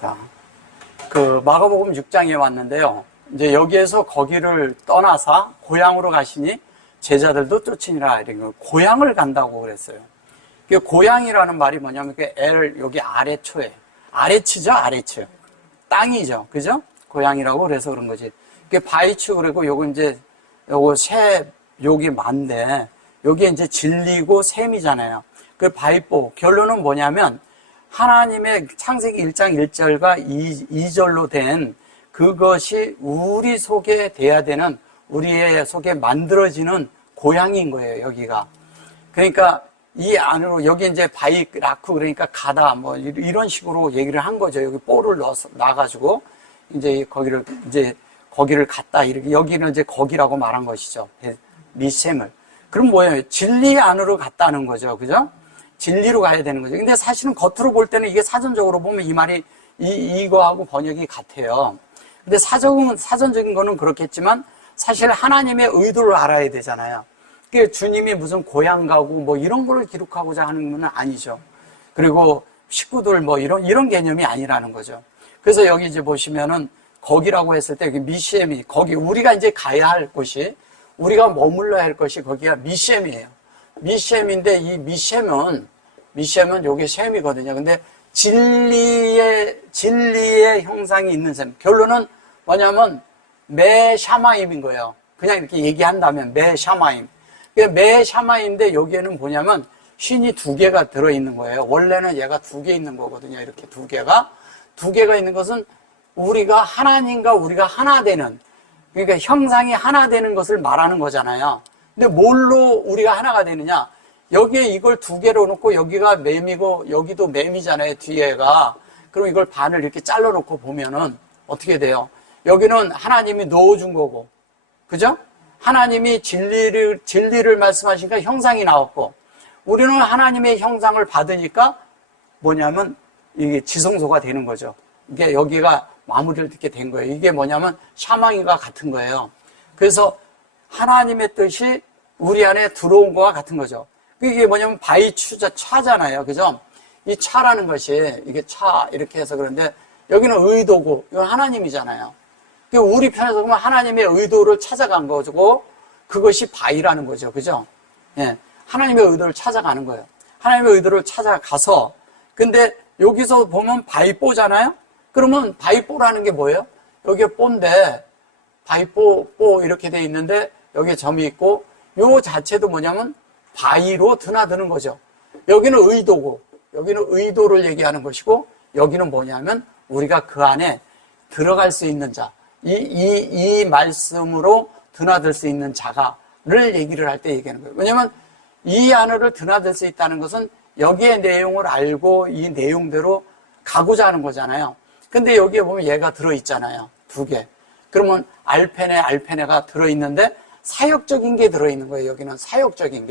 자, 그 마가복음 6장에 왔는데요. 이제 여기에서 거기를 떠나서 고향으로 가시니 제자들도 쫓으니라 이런 거. 고향을 간다고 그랬어요. 그 고향이라는 말이 뭐냐면 그 L 여기 아래초에 아래치죠, 아래치. 땅이죠, 그죠? 고향이라고 그래서 그런 거지. 그게 바이추 그리고 요거 이제 요거 새 여기 만데 여기 이제 진리고 셈이잖아요. 그 바이뽀 결론은 뭐냐면 하나님의 창세기 1장 1절과 2절로 된 그것이 우리 속에 돼야 되는 우리의 속에 만들어지는 고향인 거예요, 여기가. 그러니까 이 안으로 여기 이제 바이 라쿠 그러니까 가다 뭐 이런 식으로 얘기를 한 거죠. 여기 뽀를 넣어서 놔가지고 이제 거기를 갔다 이렇게 여기는 이제 거기라고 말한 것이죠. 미셈을. 그럼 뭐예요? 진리 안으로 갔다는 거죠, 그죠? 진리로 가야 되는 거죠. 근데 사실은 겉으로 볼 때는 이게 사전적으로 보면 이 말이 이거하고 번역이 같아요. 근데 사전적인 거는 그렇겠지만 사실 하나님의 의도를 알아야 되잖아요. 그게 주님이 무슨 고향 가고 뭐 이런 거를 기록하고자 하는 건 아니죠. 그리고 식구들 뭐 이런 개념이 아니라는 거죠. 그래서 여기 이제 보시면은 거기라고 했을 때 미시엠이 거기 우리가 이제 가야 할 곳이 우리가 머물러야 할 것이 거기가 미시엠이에요. 미시엠인데 이 미시엠은 여기 셈이거든요. 근데 진리의 형상이 있는 셈. 결론은 뭐냐면 메샤마임인 거예요. 그냥 이렇게 얘기한다면 메샤마임. 메샤마임인데 여기에는 뭐냐면 신이 2개가 들어있는 거예요. 원래는 얘가 2개 있는 거거든요. 이렇게 2개가 있는 것은 우리가 하나님과 우리가 하나 되는, 그러니까 형상이 하나 되는 것을 말하는 거잖아요. 근데 뭘로 우리가 하나가 되느냐? 여기에 이걸 2개로 놓고 여기가 맴이고 여기도 맴이잖아요, 뒤에가. 그럼 이걸 반을 이렇게 잘라놓고 보면은 어떻게 돼요? 여기는 하나님이 넣어준 거고, 그죠? 하나님이 진리를 말씀하시니까 형상이 나왔고, 우리는 하나님의 형상을 받으니까 뭐냐면 이게 지성소가 되는 거죠. 이게 여기가 마무리를 듣게 된 거예요. 이게 뭐냐면 샤망이가 같은 거예요. 그래서 하나님의 뜻이 우리 안에 들어온 거와 같은 거죠. 이게 뭐냐면 차잖아요. 그죠? 이 차라는 것이 이게 차 이렇게 해서 그런데 여기는 의도고 이건 하나님이잖아요. 우리 편에서 보면 하나님의 의도를 찾아간 거고 그것이 바이라는 거죠. 그죠? 예. 하나님의 의도를 찾아가는 거예요. 하나님의 의도를 찾아가서 근데 여기서 보면 바이뽀잖아요. 그러면 바이뽀라는 게 뭐예요? 여기에 뽀인데 바이뽀 이렇게 돼 있는데 여기에 점이 있고 요 자체도 뭐냐면 바이로 드나드는 거죠. 여기는 의도고 여기는 의도를 얘기하는 것이고 여기는 뭐냐면 우리가 그 안에 들어갈 수 있는 자, 이 말씀으로 드나들 수 있는 자가를 얘기를 할 때 얘기하는 거예요. 왜냐면 이 안으로 드나들 수 있다는 것은 여기의 내용을 알고 이 내용대로 가고자 하는 거잖아요. 근데 여기에 보면 얘가 들어있잖아요. 2개. 그러면 알페네가 들어있는데 사역적인 게 들어있는 거예요. 여기는 사역적인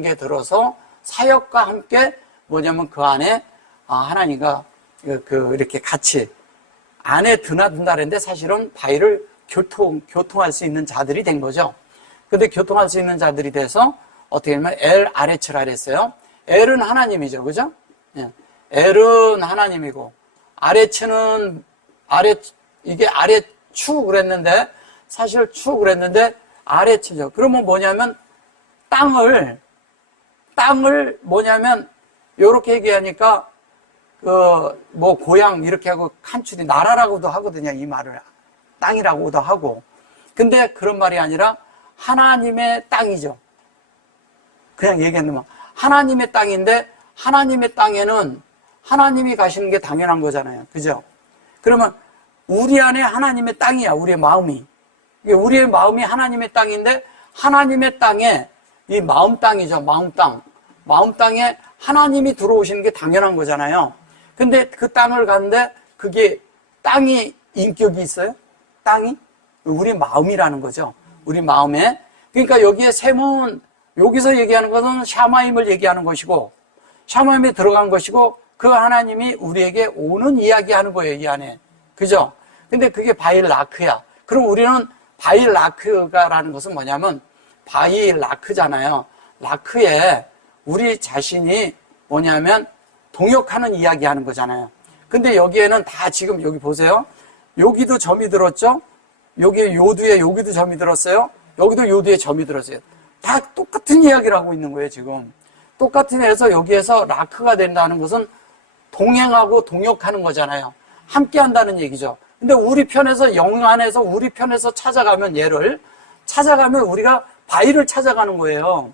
게 들어서 사역과 함께 뭐냐면 그 안에 하나님과 이렇게 같이 안에 드나든다 그랬는데 사실은 바위를 교통할 수 있는 자들이 된 거죠. 근데 교통할 수 있는 자들이 돼서 어떻게 하면 엘 아레츠라 그랬어요. 엘은 하나님이죠. 그죠? 예. 엘은 하나님이고 아레츠는 이게 아레추 그랬는데 사실 추 그랬는데 아레츠죠. 그러면 뭐냐면 땅을 뭐냐면 요렇게 얘기하니까 뭐 고향 이렇게 하고 칸출이 나라라고도 하거든요. 이 말을 땅이라고도 하고. 근데 그런 말이 아니라 하나님의 땅이죠. 그냥 얘기하면 하나님의 땅인데 하나님의 땅에는 하나님이 가시는 게 당연한 거잖아요. 그죠? 그러면 우리 안에 하나님의 땅이야. 우리의 마음이. 우리의 마음이 하나님의 땅인데 하나님의 땅에 이 마음 땅이죠. 마음 땅에 하나님이 들어오시는 게 당연한 거잖아요. 근데 그 땅을 가는데 그게 땅이 인격이 있어요? 땅이? 우리 마음이라는 거죠. 우리 마음에. 그러니까 여기에 셈은 여기서 얘기하는 것은 샤마임을 얘기하는 것이고 샤마임에 들어간 것이고 그 하나님이 우리에게 오는 이야기하는 거예요. 이 안에. 그죠? 근데 그게 바일라크야. 그럼 우리는 바일라크가라는 것은 뭐냐면 바일라크잖아요. 라크에 우리 자신이 뭐냐면 동역하는 이야기 하는 거잖아요. 근데 여기에는 다 지금 여기 보세요. 여기도 점이 들었죠? 여기 요두에 여기도 점이 들었어요. 여기도 요두에 점이 들었어요. 다 똑같은 이야기를 하고 있는 거예요, 지금. 똑같은 해서 여기에서 라크가 된다는 것은 동행하고 동역하는 거잖아요. 함께 한다는 얘기죠. 근데 우리 편에서 영안에서 우리 편에서 찾아가면 얘를 찾아가면 우리가 바위를 찾아가는 거예요.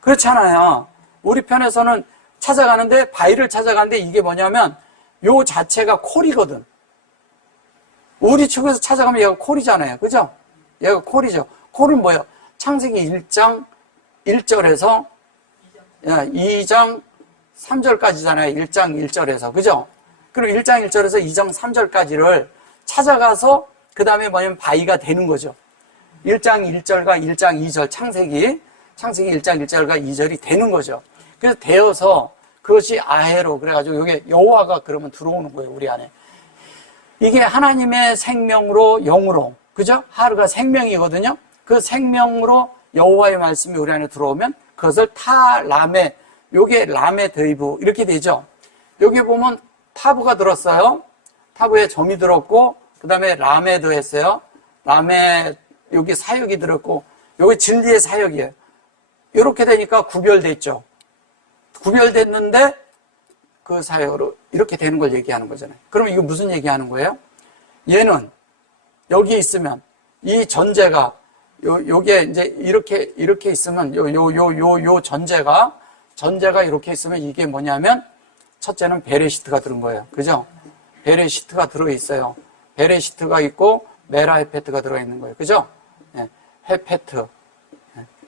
그렇잖아요. 우리 편에서는 찾아가는데 바위를 찾아가는데 이게 뭐냐면 요 자체가 콜이거든. 우리 측에서 찾아가면 얘가 콜이잖아요. 그죠? 얘가 콜이죠. 콜은 뭐예요? 창세기 1장 1절에서 2장 3절까지잖아요. 1장 1절에서. 그죠? 그럼 1장 1절에서 2장 3절까지를 찾아가서 그 다음에 뭐냐면 바위가 되는 거죠. 1장 1절과 1장 2절 창세기 1장 1절과 2절이 되는 거죠. 그래서 되어서 그것이 아해로 그래가지고 이게 여호와가 그러면 들어오는 거예요. 우리 안에. 이게 하나님의 생명으로 영으로 그죠? 하루가 생명이거든요. 그 생명으로 여호와의 말씀이 우리 안에 들어오면 그것을 타라메 요게 라메 드이브 이렇게 되죠. 여기 보면 타부가 들었어요. 타부에 점이 들었고 그 다음에 라메도 했어요. 라메 여기 사역이 들었고 여기 진리의 사역이에요. 이렇게 되니까 구별됐죠. 구별됐는데 그 사역으로 이렇게 되는 걸 얘기하는 거잖아요. 그러면 이거 무슨 얘기하는 거예요? 얘는 여기 있으면 이 전제가 요게 이제 이렇게 있으면 요 전제가 이렇게 있으면 이게 뭐냐면 첫째는 베레시트가 들은 거예요. 그죠? 베레시트가 들어있어요. 베레시트가 있고 메라헤페트가 들어있는 거예요. 그죠? 네. 헤페트.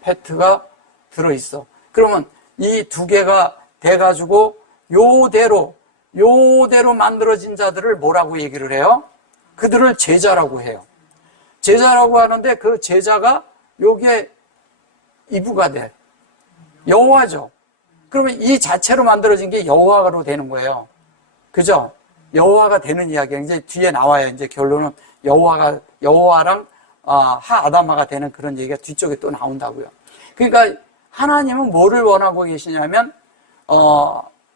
페트가 들어있어. 그러면 이 두 개가 돼가지고 요대로 만들어진 자들을 뭐라고 얘기를 해요? 그들을 제자라고 해요. 제자라고 하는데 그 제자가 요게 이브가 돼. 여호와죠. 그러면 이 자체로 만들어진 게 여호와로 되는 거예요. 그죠? 여호와가 되는 이야기가 이제 뒤에 나와요. 이제 결론은 여호와랑 하아다마가 되는 그런 얘기가 뒤쪽에 또 나온다고요. 그러니까 하나님은 뭐를 원하고 계시냐면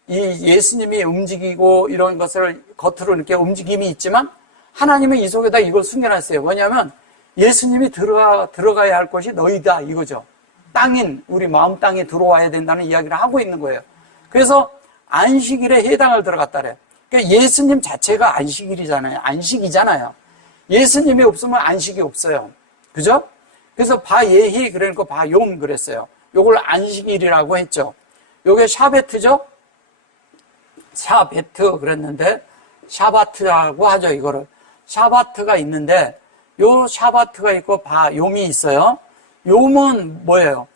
이 예수님이 움직이고 이런 것을 겉으로 이렇게 움직임이 있지만 하나님은 이 속에다 이걸 숨겨놨어요. 뭐냐면 예수님이 들어가야 할 곳이 너희다 이거죠. 땅인 우리 마음 땅에 들어와야 된다는 이야기를 하고 있는 거예요. 그래서 안식일에 해당을 들어갔다래. 그러니까 예수님 자체가 안식일이잖아요. 안식이잖아요. 예수님이 없으면 안식이 없어요. 그죠? 그래서 바예히 그러니까 바욤 그랬어요. 요걸 안식일이라고 했죠. 요게 샤베트죠? 샤베트 그랬는데 샤바트라고 하죠. 이거를 샤바트가 있는데 요 샤바트가 있고 바욤이 있어요. 욤은 뭐예요?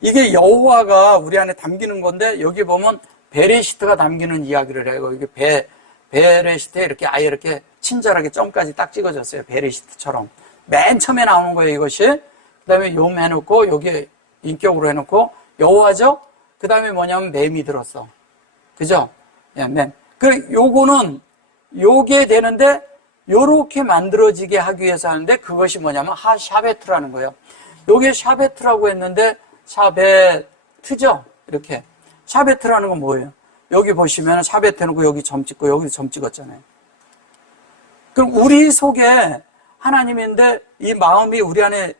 이게 여호와가 우리 안에 담기는 건데 여기 보면 베레시트가 담기는 이야기를 해요. 여기 베레시트에 이렇게 아예 이렇게 친절하게 점까지 딱 찍어졌어요. 베레시트처럼 맨 처음에 나오는 거예요. 이것이 그 다음에 욤 해놓고 여기 인격으로 해놓고 여호와죠. 그 다음에 뭐냐면 맴이 들었어. 그죠? 예, 맴. 요거는 요게 되는데 요렇게 만들어지게 하기 위해서 하는데 그것이 뭐냐면 샤베트라는 거예요. 요게 샤베트라고 했는데 샤베트죠? 이렇게 샤베트라는 건 뭐예요? 여기 보시면 샤베트 해놓고 여기 점 찍고 여기 점 찍었잖아요. 그럼 우리 속에 하나님인데 이 마음이 우리 안에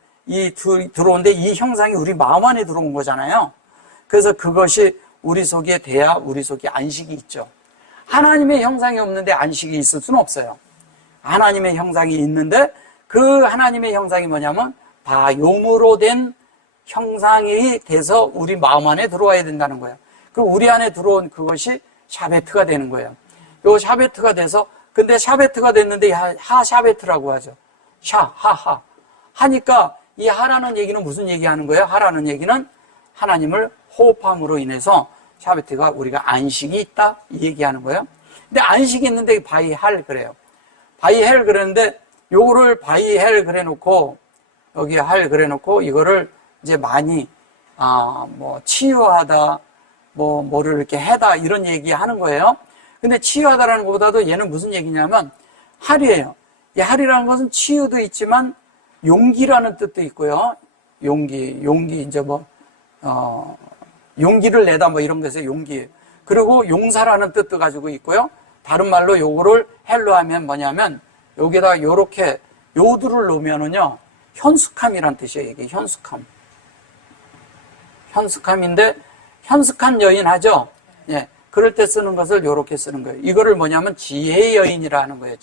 들어오는데 이 형상이 우리 마음 안에 들어온 거잖아요. 그래서 그것이 우리 속에 돼야 우리 속에 안식이 있죠. 하나님의 형상이 없는데 안식이 있을 수는 없어요. 하나님의 형상이 있는데 그 하나님의 형상이 뭐냐면 바욤으로 된 형상이 돼서 우리 마음 안에 들어와야 된다는 거예요. 그럼 우리 안에 들어온 그것이 샤베트가 되는 거예요. 요 샤베트가 돼서 근데 샤베트가 됐는데 하샤베트라고 하죠. 하하 하니까 이 하라는 얘기는 무슨 얘기하는 거예요? 하라는 얘기는 하나님을 호흡함으로 인해서 샤베트가 우리가 안식이 있다 이 얘기하는 거예요. 근데 안식이 있는데 바이할 그래요. 바이헬 그랬는데 요거를 바이헬 그래놓고 여기 할 그래놓고 이거를 이제 많이 뭐 치유하다 뭐를 이렇게 해다 이런 얘기 하는 거예요. 근데 치유하다라는 것보다도 얘는 무슨 얘기냐면 할이에요. 이 할이라는 것은 치유도 있지만 용기라는 뜻도 있고요. 용기 이제 용기를 내다 뭐 이런 것에 용기. 그리고 용사라는 뜻도 가지고 있고요. 다른 말로 요거를 헬로 하면 뭐냐면 여기다 요렇게 요두를 놓으면은요 현숙함이란 뜻이에요. 이게 현숙함. 현숙함인데 현숙한 여인 하죠. 예. 그럴 때 쓰는 것을 요렇게 쓰는 거예요. 이거를 뭐냐면 지혜의 여인이라는 거예요.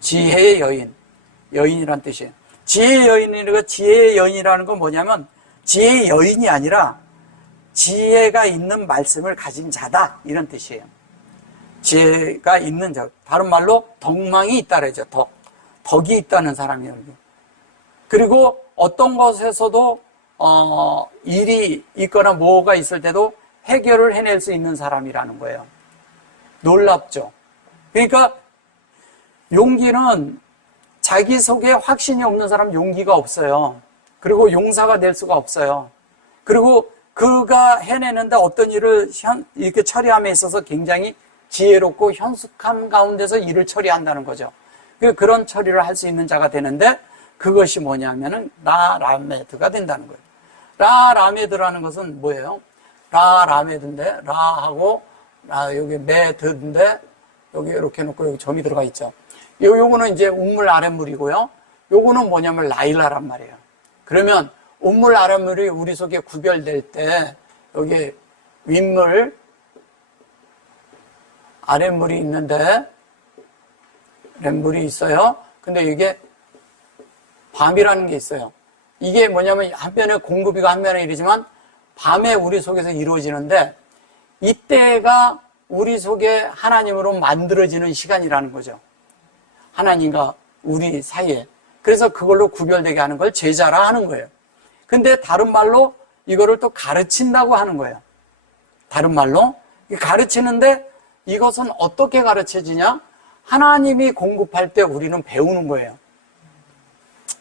지혜의 여인. 여인이란 뜻이에요. 지혜의 여인이라는 건 뭐냐면 지혜의 여인이 아니라 지혜가 있는 말씀을 가진 자다 이런 뜻이에요. 지혜가 있는 자. 다른 말로 덕망이 있다 그러죠. 덕이 있다는 사람이에요. 그리고 어떤 것에서도 일이 있거나 뭐가 있을 때도 해결을 해낼 수 있는 사람이라는 거예요. 놀랍죠. 그러니까 용기는 자기 속에 확신이 없는 사람 용기가 없어요. 그리고 용사가 될 수가 없어요. 그리고 그가 해내는데 어떤 일을 이렇게 처리함에 있어서 굉장히 지혜롭고 현숙함 가운데서 일을 처리한다는 거죠. 그런 처리를 할 수 있는 자가 되는데 그것이 뭐냐면은 라라메드가 된다는 거예요. 라라메드라는 것은 뭐예요? 라라메드인데 라하고 여기 메드인데 여기 이렇게 놓고 여기 점이 들어가 있죠. 요거는 이제 운물 아랫물이고요. 요거는 뭐냐면 라일라란 말이에요. 그러면 운물 아랫물이 우리 속에 구별될 때 여기 윗물 아랫물이 있는데 랫물이 있어요. 근데 이게 밤이라는 게 있어요. 이게 뭐냐면 한편에 공급이가 한편에 이러지만 밤에 우리 속에서 이루어지는데 이때가 우리 속에 하나님으로 만들어지는 시간이라는 거죠. 하나님과 우리 사이에. 그래서 그걸로 구별되게 하는 걸 제자라 하는 거예요. 근데 다른 말로 이거를 또 가르친다고 하는 거예요. 다른 말로 가르치는데 이것은 어떻게 가르쳐지냐? 하나님이 공급할 때 우리는 배우는 거예요.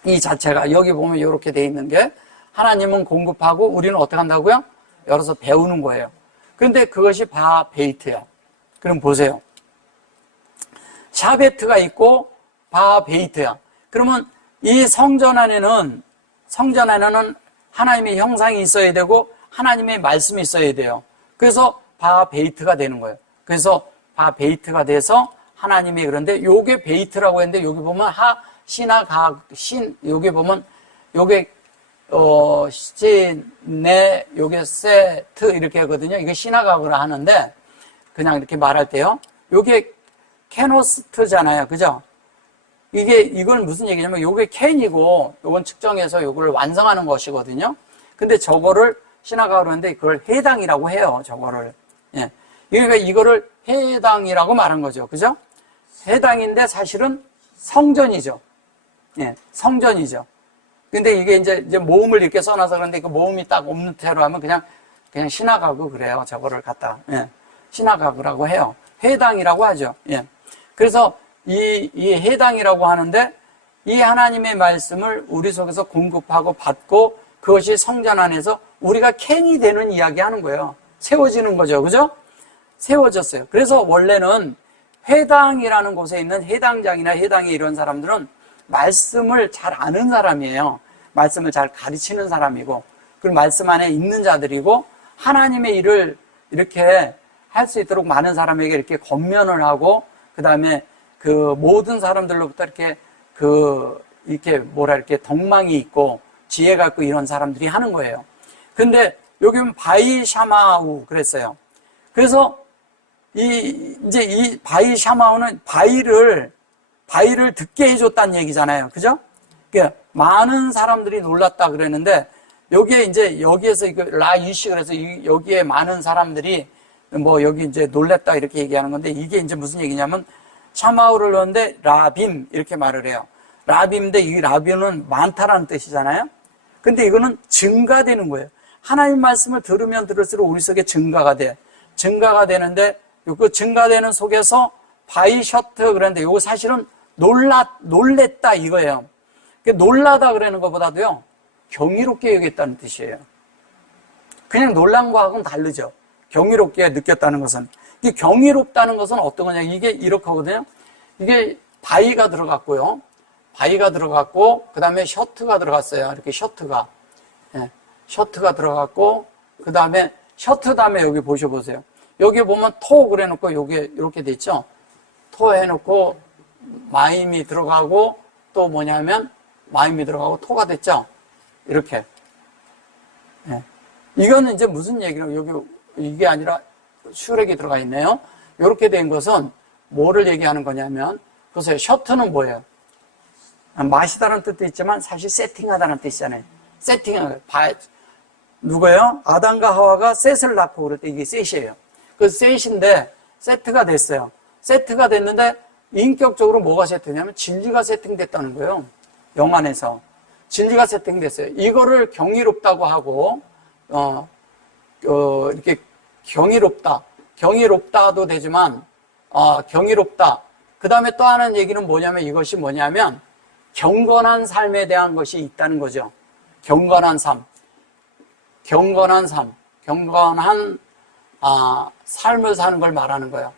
이 자체가 여기 보면 이렇게 돼 있는 게 하나님은 공급하고 우리는 어떻게 한다고요? 열어서 배우는 거예요. 그런데 그것이 바베이트예요. 그럼 보세요. 샤베트가 있고 바베이트야. 그러면 이 성전 안에는 하나님의 형상이 있어야 되고 하나님의 말씀이 있어야 돼요. 그래서 바베이트가 되는 거예요. 그래서 바베이트가 돼서 하나님이 그런데 요게 베이트라고 했는데 여기 보면 여기 보면 요게 시네 요게 세트 이렇게 하거든요. 이게 시나가그라 하는데 그냥 이렇게 말할 때요. 요게 캐노스트잖아요. 그죠? 이건 무슨 얘기냐면 요게 캔이고 요건 측정해서 요거를 완성하는 것이거든요. 근데 저거를 시나가그라 하는데 그걸 해당이라고 해요. 저거를. 예. 그러니까 이거를 해당이라고 말한 거죠. 그죠? 해당인데 사실은 성전이죠. 예, 성전이죠. 근데 이게 이제 모음을 이렇게 써놔서 그런데 그 모음이 딱 없는 채로 하면 그냥 시나가그 그래요. 저거를 갖다. 예. 시나가그라고 해요. 해당이라고 하죠. 예. 그래서 이 해당이라고 하는데 이 하나님의 말씀을 우리 속에서 공급하고 받고 그것이 성전 안에서 우리가 캔이 되는 이야기 하는 거예요. 세워지는 거죠. 그죠? 세워졌어요. 그래서 원래는 회당이라는 곳에 있는 회당장이나 회당에 이런 사람들은 말씀을 잘 아는 사람이에요. 말씀을 잘 가르치는 사람이고, 그리고 말씀 안에 있는 자들이고, 하나님의 일을 이렇게 할 수 있도록 많은 사람에게 이렇게 권면을 하고, 그 다음에 그 모든 사람들로부터 이렇게 덕망이 있고, 지혜가 있고 이런 사람들이 하는 거예요. 근데 여기는 바이 샤마우 그랬어요. 그래서 이 바이 샤마우는 바이를 듣게 해줬다는 얘기잖아요. 그죠? 그러니까 많은 사람들이 놀랐다 그랬는데, 여기에서 라이시 그래서 여기에 많은 사람들이 여기 이제 놀랬다 이렇게 얘기하는 건데, 이게 이제 무슨 얘기냐면, 샤마우를 넣었는데, 라빔, 이렇게 말을 해요. 라빔인데, 이 라빔은 많다라는 뜻이잖아요? 근데 이거는 증가되는 거예요. 하나님 말씀을 들으면 들을수록 우리 속에 증가가 돼. 증가가 되는데, 그 증가되는 속에서 바이셔트 그랬는데, 이거 사실은 놀랬다 이거예요. 놀라다 그러는 것보다도요, 경이롭게 여겼다는 뜻이에요. 그냥 놀란 거하고는 다르죠. 경이롭게 느꼈다는 것은. 이 경이롭다는 것은 어떤 거냐. 이게 이렇게 하거든요. 이게 바이가 들어갔고요. 바이가 들어갔고, 그 다음에 셔트가 들어갔어요. 이렇게 셔트가. 예, 셔트가 들어갔고, 그 다음에 셔트 다음에 여기 보셔보세요. 여기 보면 토 그래 놓고 요게 이렇게 돼 있죠. 토 해놓고 마임이 들어가고 또 뭐냐면 마임이 들어가고 토가 됐죠. 이렇게. 예. 이거는 이제 무슨 얘기냐면 여기 이게 아니라 슈렉이 들어가 있네요. 이렇게 된 것은 뭐를 얘기하는 거냐면 보세요. 셔트는 뭐예요? 마시다는 뜻도 있지만 사실 세팅하다는 뜻이잖아요. 세팅을 누구예요? 아담과 하와가 셋을 낳고 그럴 때 이게 셋이에요. 그 셋인데 세트가 됐어요. 세트가 됐는데 인격적으로 뭐가 세트냐면 진리가 세팅됐다는 거예요. 영안에서 진리가 세팅됐어요. 이거를 경이롭다고 하고 이렇게 경이롭다도 되지만 경이롭다. 그 다음에 또 하나는 얘기는 뭐냐면 이것이 뭐냐면 경건한 삶에 대한 것이 있다는 거죠. 경건한 삶, 경건한 삶을 사는 걸 말하는 거예요.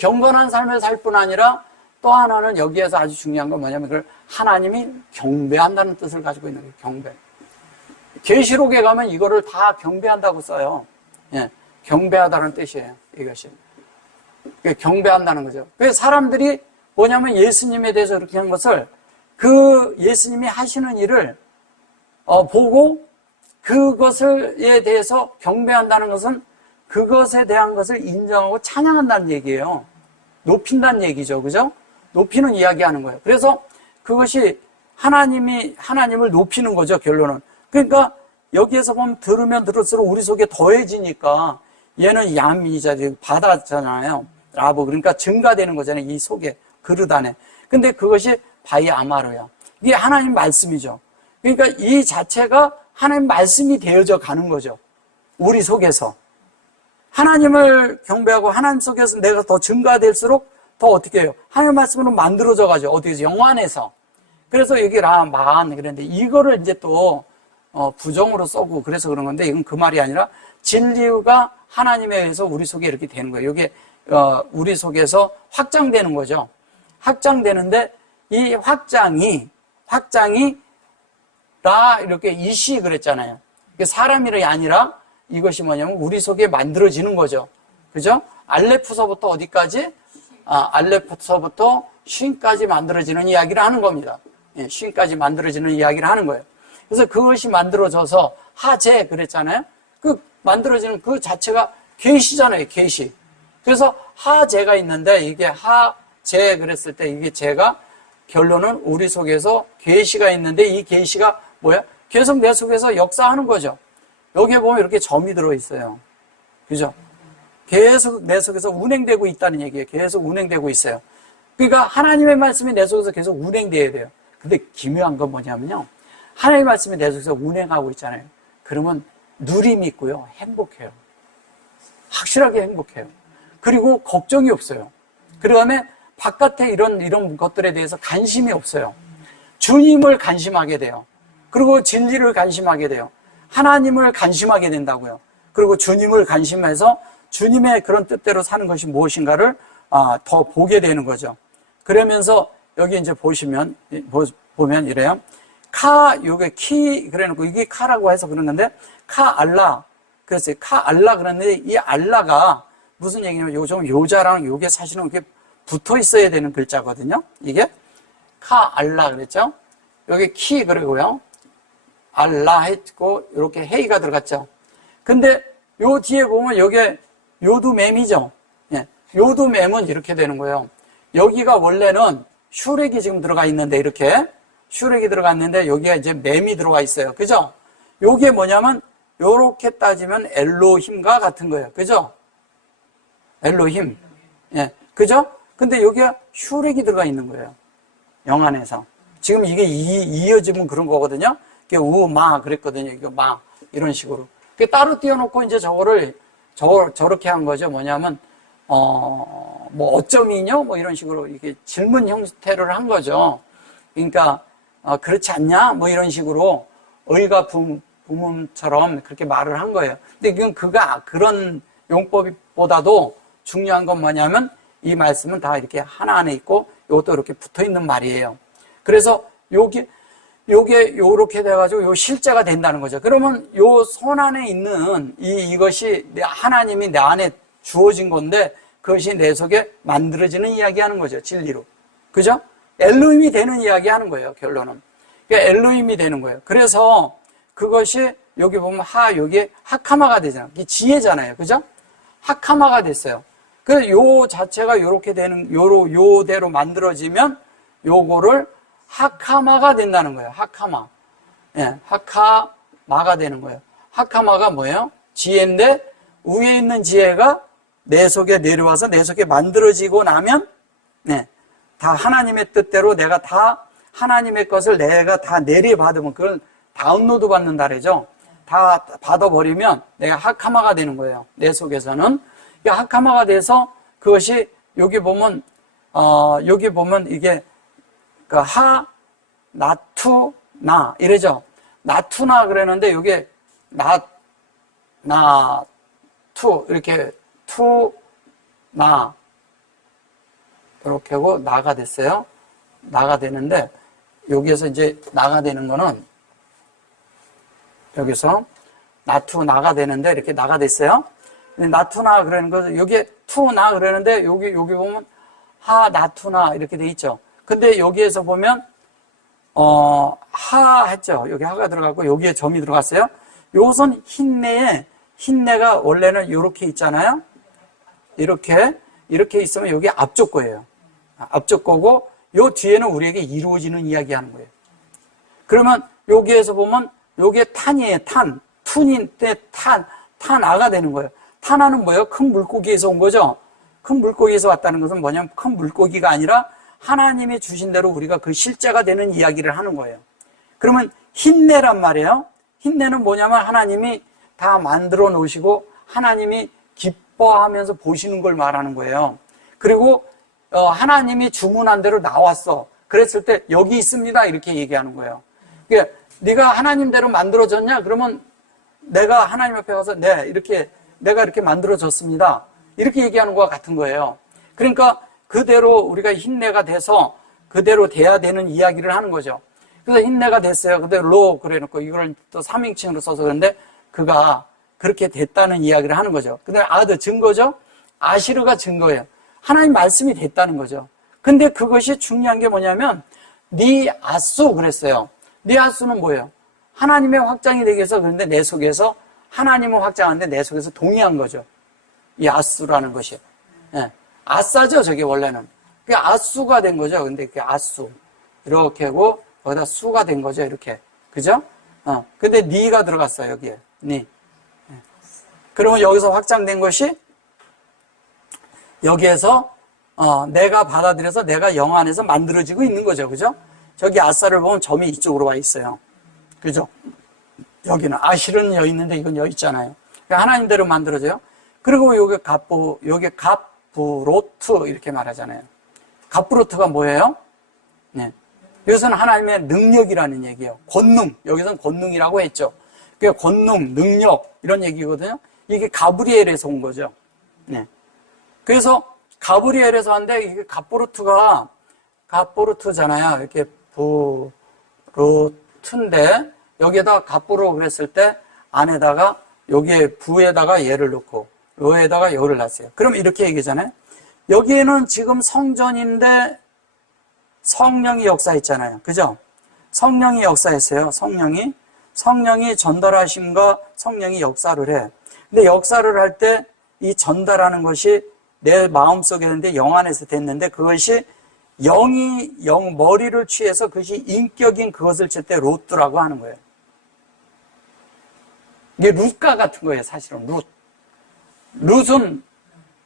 경건한 삶을 살 뿐 아니라 또 하나는 여기에서 아주 중요한 건 뭐냐면 그걸 하나님이 경배한다는 뜻을 가지고 있는 거예요. 경배. 계시록에 가면 이거를 다 경배한다고 써요. 예, 경배하다는 뜻이에요. 이것이. 경배한다는 거죠. 그래서 사람들이 뭐냐면 예수님에 대해서 이렇게 한 것을 그 예수님이 하시는 일을 보고 그것에 대해서 경배한다는 것은 그것에 대한 것을 인정하고 찬양한다는 얘기예요. 높인다는 얘기죠. 그죠? 높이는 이야기하는 거예요. 그래서 그것이 하나님을 높이는 거죠. 결론은. 그러니까 여기에서 보면 들으면 들을수록 우리 속에 더해지니까 얘는 얌이자 바다잖아요. 라브. 그러니까 증가되는 거잖아요. 이 속에 그릇 안에. 근데 그것이 바이 아마르야. 이게 하나님 말씀이죠. 그러니까 이 자체가 하나님 말씀이 되어져 가는 거죠. 우리 속에서. 하나님을 경배하고 하나님 속에서 내가 더 증가될수록 더 어떻게 해요? 하나님 말씀으로 만들어져 가죠. 어떻게 해서 영안에서. 그래서 여기 라만 그랬는데 이거를 이제 또 부정으로 써고 그래서 그런 건데 이건 그 말이 아니라 진리가 하나님에 의해서 우리 속에 이렇게 되는 거예요. 이게 우리 속에서 확장되는 거죠. 확장되는데 이 확장이 라 이렇게 이시 그랬잖아요. 사람이 아니라 이것이 뭐냐면 우리 속에 만들어지는 거죠. 그죠? 알레프서부터 어디까지? 알레프서부터 쉰까지 만들어지는 이야기를 하는 겁니다. 예, 쉰까지 만들어지는 이야기를 하는 거예요. 그래서 그것이 만들어져서 하제 그랬잖아요. 그 만들어지는 그 자체가 계시잖아요. 계시. 그래서 하제가 있는데 이게 하제 그랬을 때 이게 제가 결론은 우리 속에서 계시가 있는데 이 계시가 뭐야? 계속 내 속에서 역사하는 거죠. 여기에 보면 이렇게 점이 들어있어요. 그죠? 계속 내 속에서 운행되고 있다는 얘기예요. 계속 운행되고 있어요. 그러니까 하나님의 말씀이 내 속에서 계속 운행돼야 돼요. 근데 기묘한 건 뭐냐면요. 하나님의 말씀이 내 속에서 운행하고 있잖아요. 그러면 누림이 있고요. 행복해요. 확실하게 행복해요. 그리고 걱정이 없어요. 그 다음에 바깥에 이런 것들에 대해서 관심이 없어요. 주님을 관심하게 돼요. 그리고 진리를 관심하게 돼요. 하나님을 관심하게 된다고요. 그리고 주님을 관심해서 주님의 그런 뜻대로 사는 것이 무엇인가를 더 보게 되는 거죠. 그러면서 여기 이제 보면 이래요. 요게 키, 그래 놓고 이게 카라고 해서 그런 건데, 알라. 그랬어요. 알라 그랬는데, 이 알라가 무슨 얘기냐면, 요자랑 요게 사실은 이렇게 붙어 있어야 되는 글자거든요. 이게. 알라 그랬죠. 여기 키, 그러고요. 알라 했고, 이렇게 헤이가 들어갔죠. 근데 요 뒤에 보면 요게 요두맴이죠. 예. 요두맴은 이렇게 되는 거예요. 여기가 원래는 슈렉이 지금 들어가 있는데, 이렇게. 슈렉이 들어갔는데, 여기가 이제 맴이 들어가 있어요. 그죠? 요게 뭐냐면, 요렇게 따지면 엘로힘과 같은 거예요. 그죠? 엘로힘. 예. 그죠? 근데 여기가 슈렉이 들어가 있는 거예요. 영안에서. 지금 이게 이어지면 그런 거거든요. 이게 마 그랬거든요. 이거 마. 이런 식으로. 따로 띄워놓고 이제 저렇게 한 거죠. 뭐냐면, 뭐 어쩌미뇨? 뭐 이런 식으로 이렇게 질문 형태를 한 거죠. 그러니까, 그렇지 않냐? 뭐 이런 식으로 의가 부문처럼 그렇게 말을 한 거예요. 근데 이건 그런 용법보다도 중요한 건 뭐냐면 이 말씀은 다 이렇게 하나 안에 있고 이것도 이렇게 붙어 있는 말이에요. 그래서 요게 요렇게 돼가지고 요 실제가 된다는 거죠. 그러면 요 손 안에 있는 이것이 하나님이 내 안에 주어진 건데 그것이 내 속에 만들어지는 이야기 하는 거죠. 진리로. 그죠? 엘로힘이 되는 이야기 하는 거예요. 결론은. 그러니까 엘로힘이 되는 거예요. 그래서 그것이 여기 보면 여기 하카마가 되잖아요. 이게 지혜잖아요. 그죠? 하카마가 됐어요. 그래서 요 자체가 요렇게 되는, 요대로 만들어지면 요거를 하카마가 된다는 거예요. 하카마. 예, 하카마가 되는 거예요. 하카마가 뭐예요? 지혜인데 위에 있는 지혜가 내 속에 내려와서 내 속에 만들어지고 나면 네, 다 하나님의 뜻대로 내가 다 하나님의 것을 내가 다 내려받으면 그걸 다운로드 받는다 그러죠. 다 받아버리면 내가 하카마가 되는 거예요. 내 속에서는. 하카마가 돼서 그것이 여기 보면 이게 그 나투, 나 이러죠. 나투나 그러는데 이게 투 이렇게 투, 나 이렇게 하고 나가 됐어요. 나가 되는데 여기에서 이제 나가 되는 거는 여기서 나투 나가 되는데 이렇게 나가 됐어요. 나투나 그러는 거 여기에 투나 그러는데 여기 보면 나투나 이렇게 돼 있죠. 근데 여기에서 보면 했죠. 여기 하가 들어갔고 여기에 점이 들어갔어요. 요것은 흰내가 원래는 이렇게 있잖아요. 이렇게 있으면 여기 앞쪽 거예요. 앞쪽 거고 요 뒤에는 우리에게 이루어지는 이야기 하는 거예요. 그러면 여기에서 보면 요게 탄이에요. 툰인데 탄아가 되는 거예요. 탄아는 뭐예요? 큰 물고기에서 온 거죠. 큰 물고기에서 왔다는 것은 뭐냐면 큰 물고기가 아니라 하나님이 주신 대로 우리가 그 실제가 되는 이야기를 하는 거예요. 그러면 흰내란 말이에요. 흰내는 뭐냐면 하나님이 다 만들어 놓으시고 하나님이 기뻐하면서 보시는 걸 말하는 거예요. 그리고 하나님이 주문한 대로 나왔어. 그랬을 때 여기 있습니다. 이렇게 얘기하는 거예요. 그러니까 네가 하나님대로 만들어졌냐? 그러면 내가 하나님 앞에 가서 내가 이렇게 만들어졌습니다. 이렇게 얘기하는 거와 같은 거예요. 그러니까 그대로 우리가 흰내가 돼서 그대로 돼야 되는 이야기를 하는 거죠. 그래서 흰내가 됐어요. 그대로 그래놓고 이걸 또 3인칭으로 써서 그런데 그가 그렇게 됐다는 이야기를 하는 거죠. 근데 증거죠? 아시르가 증거예요. 하나님 말씀이 됐다는 거죠. 근데 그것이 중요한 게 뭐냐면 니 아수 그랬어요. 니 아수는 뭐예요? 하나님의 확장이 되기 위해서 그런데 내 속에서 하나님은 확장하는데 내 속에서 동의한 거죠. 이 아수라는 것이. 예. 아싸죠, 저게 원래는. 그게 아수가 된 거죠. 근데 그게 아수. 이렇게 하고, 거기다 수가 된 거죠, 이렇게. 그죠? 근데 니가 들어갔어요, 여기에. 니. 예. 그러면 여기서 확장된 것이, 여기에서, 내가 받아들여서 내가 영 안에서 만들어지고 있는 거죠. 그죠? 저기 아싸를 보면 점이 이쪽으로 와 있어요. 그죠? 여기는 아실은 여기 있는데 이건 여기 있잖아요. 그러니까 하나님대로 만들어져요. 그리고 여기 갑부로트 이렇게 말하잖아요. 갑부로트가 뭐예요? 네. 이것은 하나님의 능력이라는 얘기예요. 권능. 여기서는 권능이라고 했죠. 그러니까 권능, 능력 이런 얘기거든요. 이게 가브리엘에서 온 거죠. 네. 그래서 가브리엘에서 왔는데 이게 갑부로트잖아요. 이렇게 부로트인데 여기에다가 갑부로 그랬을 때 안에다가 여기에 부에다가 얘를 넣고 요에다가 요를 놨어요. 그럼 이렇게 얘기잖아요. 여기에는 지금 성전인데 성령이 역사했잖아요. 그죠? 성령이 역사했어요. 성령이 전달하심과 성령이 역사를 해. 근데 역사를 할 때 이 전달하는 것이 내 마음속에 있는데 영 안에서 됐는데 그것이 머리를 취해서 그것이 인격인 그것을 칠 때 로트라고 하는 거예요. 이게 룻과 같은 거예요, 사실은. 룻은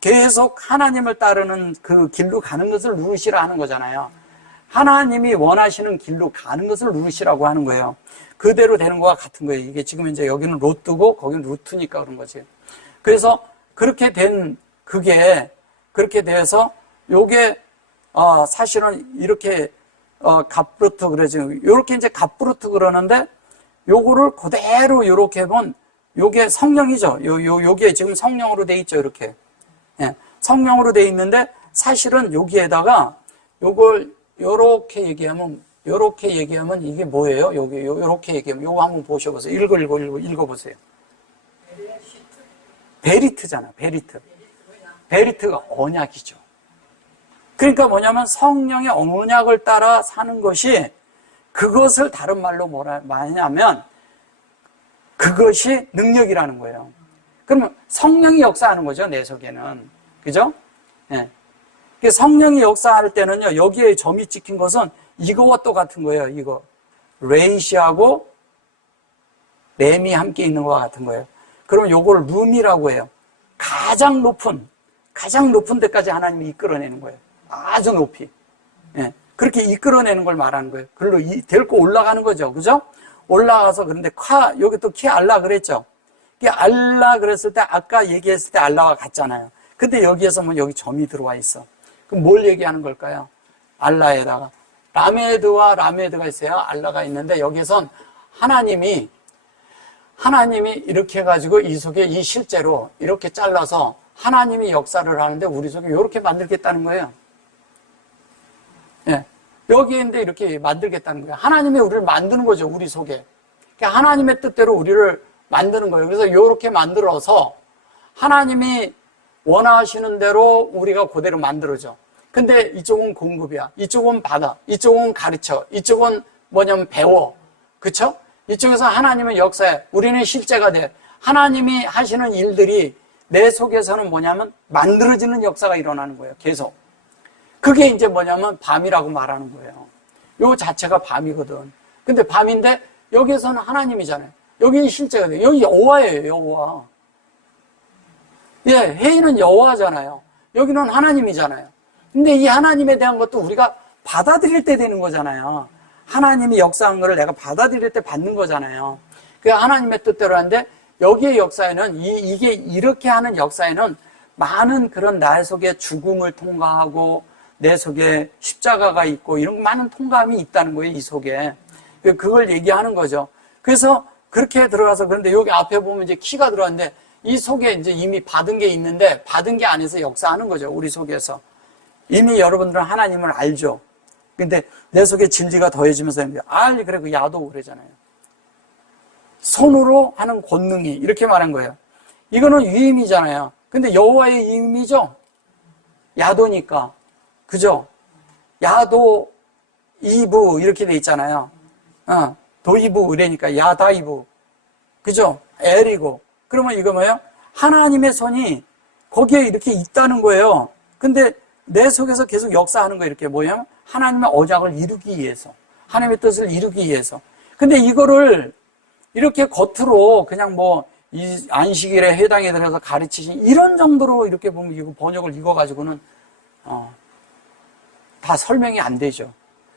계속 하나님을 따르는 그 길로 가는 것을 룻이라 하는 거잖아요. 하나님이 원하시는 길로 가는 것을 룻이라고 하는 거예요. 그대로 되는 거와 같은 거예요. 이게 지금 이제 여기는 로트고 거기는 루트니까 그런 거지. 그래서 그렇게 된 그게 그렇게 돼서 요게 사실은 이렇게 갑부르트 그러죠. 요렇게 이제 갑부르트 그러는데 요거를 그대로 요렇게 보면 요게 성령이죠. 요게 지금 성령으로 돼 있죠. 이렇게. 예. 성령으로 돼 있는데 사실은 여기에다가 요걸 요렇게 얘기하면 이게 뭐예요? 요렇게 얘기하면 요거 한번 보셔보세요. 읽어보세요. 베리트잖아. 베리트. 베리트가 언약이죠. 그러니까 뭐냐면 성령의 언약을 따라 사는 것이, 그것을 다른 말로 뭐라 하냐면 그것이 능력이라는 거예요. 그러면 성령이 역사하는 거죠, 내 속에는. 그죠? 예. 성령이 역사할 때는요, 여기에 점이 찍힌 것은 이거와 똑같은 거예요, 이거. 레이시하고 램이 함께 있는 것과 같은 거예요. 그러면 요걸 룸이라고 해요. 가장 높은 데까지 하나님이 이끌어내는 거예요. 아주 높이. 예. 그렇게 이끌어내는 걸 말하는 거예요. 글로 데리고 올라가는 거죠. 그죠? 올라가서, 그런데 여기 또 키 알라 그랬죠? 알라 그랬을 때, 아까 얘기했을 때 알라와 같잖아요. 근데 여기에서 뭐 여기 점이 들어와 있어. 그럼 뭘 얘기하는 걸까요? 알라에다가. 라메드와 라메드가 있어요. 알라가 있는데, 여기선 하나님이 이렇게 해가지고 이 속에 이 실제로 이렇게 잘라서 하나님이 역사를 하는데 우리 속에 이렇게 만들겠다는 거예요. 예. 여기인데 이렇게 만들겠다는 거예요. 하나님이 우리를 만드는 거죠, 우리 속에. 그러니까 하나님의 뜻대로 우리를 만드는 거예요. 그래서 이렇게 만들어서 하나님이 원하시는 대로 우리가 그대로 만들어져. 근데 이쪽은 공급이야. 이쪽은 받아. 이쪽은 가르쳐. 이쪽은 뭐냐면 배워. 그쵸? 이쪽에서 하나님은 역사해. 우리는 실제가 돼. 하나님이 하시는 일들이 내 속에서는 뭐냐면 만들어지는 역사가 일어나는 거예요. 계속. 그게 이제 뭐냐면 밤이라고 말하는 거예요. 요 자체가 밤이거든. 근데 밤인데 여기에서는 하나님이잖아요. 여기는 실제가 돼요. 여기 여호와예요, 여호와. 예, 해인은 여호와잖아요. 여기는 하나님이잖아요. 근데 이 하나님에 대한 것도 우리가 받아들일 때 되는 거잖아요. 하나님이 역사한 거를 내가 받아들일 때 받는 거잖아요. 그 하나님의 뜻대로 하는데, 여기의 역사에는 이게 이렇게 하는 역사에는 많은 그런 나 속에 죽음을 통과하고 내 속에 십자가가 있고 이런 많은 통감이 있다는 거예요, 이 속에. 그걸 얘기하는 거죠. 그래서 그렇게 들어가서, 그런데 여기 앞에 보면 이제 키가 들어왔는데 이 속에 이제 이미 받은 게 있는데 받은 게 안에서 역사하는 거죠, 우리 속에서. 이미 여러분들은 하나님을 알죠. 근데 내 속에 진리가 더해지면서 그래, 그 야도 그러잖아요. 손으로 하는 권능이, 이렇게 말한 거예요. 이거는 위임이잖아요. 근데 여호와의 위임이죠. 야도니까. 그죠? 야도 이브 이렇게 돼 있잖아요. 도이브 이래니까 야다이브. 그죠? 엘이고. 그러면 이거 뭐예요? 하나님의 손이 거기에 이렇게 있다는 거예요. 근데 내 속에서 계속 역사하는 거예요. 이렇게 뭐예요? 하나님의 언약을 이루기 위해서. 하나님의 뜻을 이루기 위해서. 근데 이거를 이렇게 겉으로 그냥 뭐 이 안식일에 해당에 들어서 가르치신 이런 정도로 이렇게 보면 이거 번역을 읽어가지고는 다 설명이 안 되죠.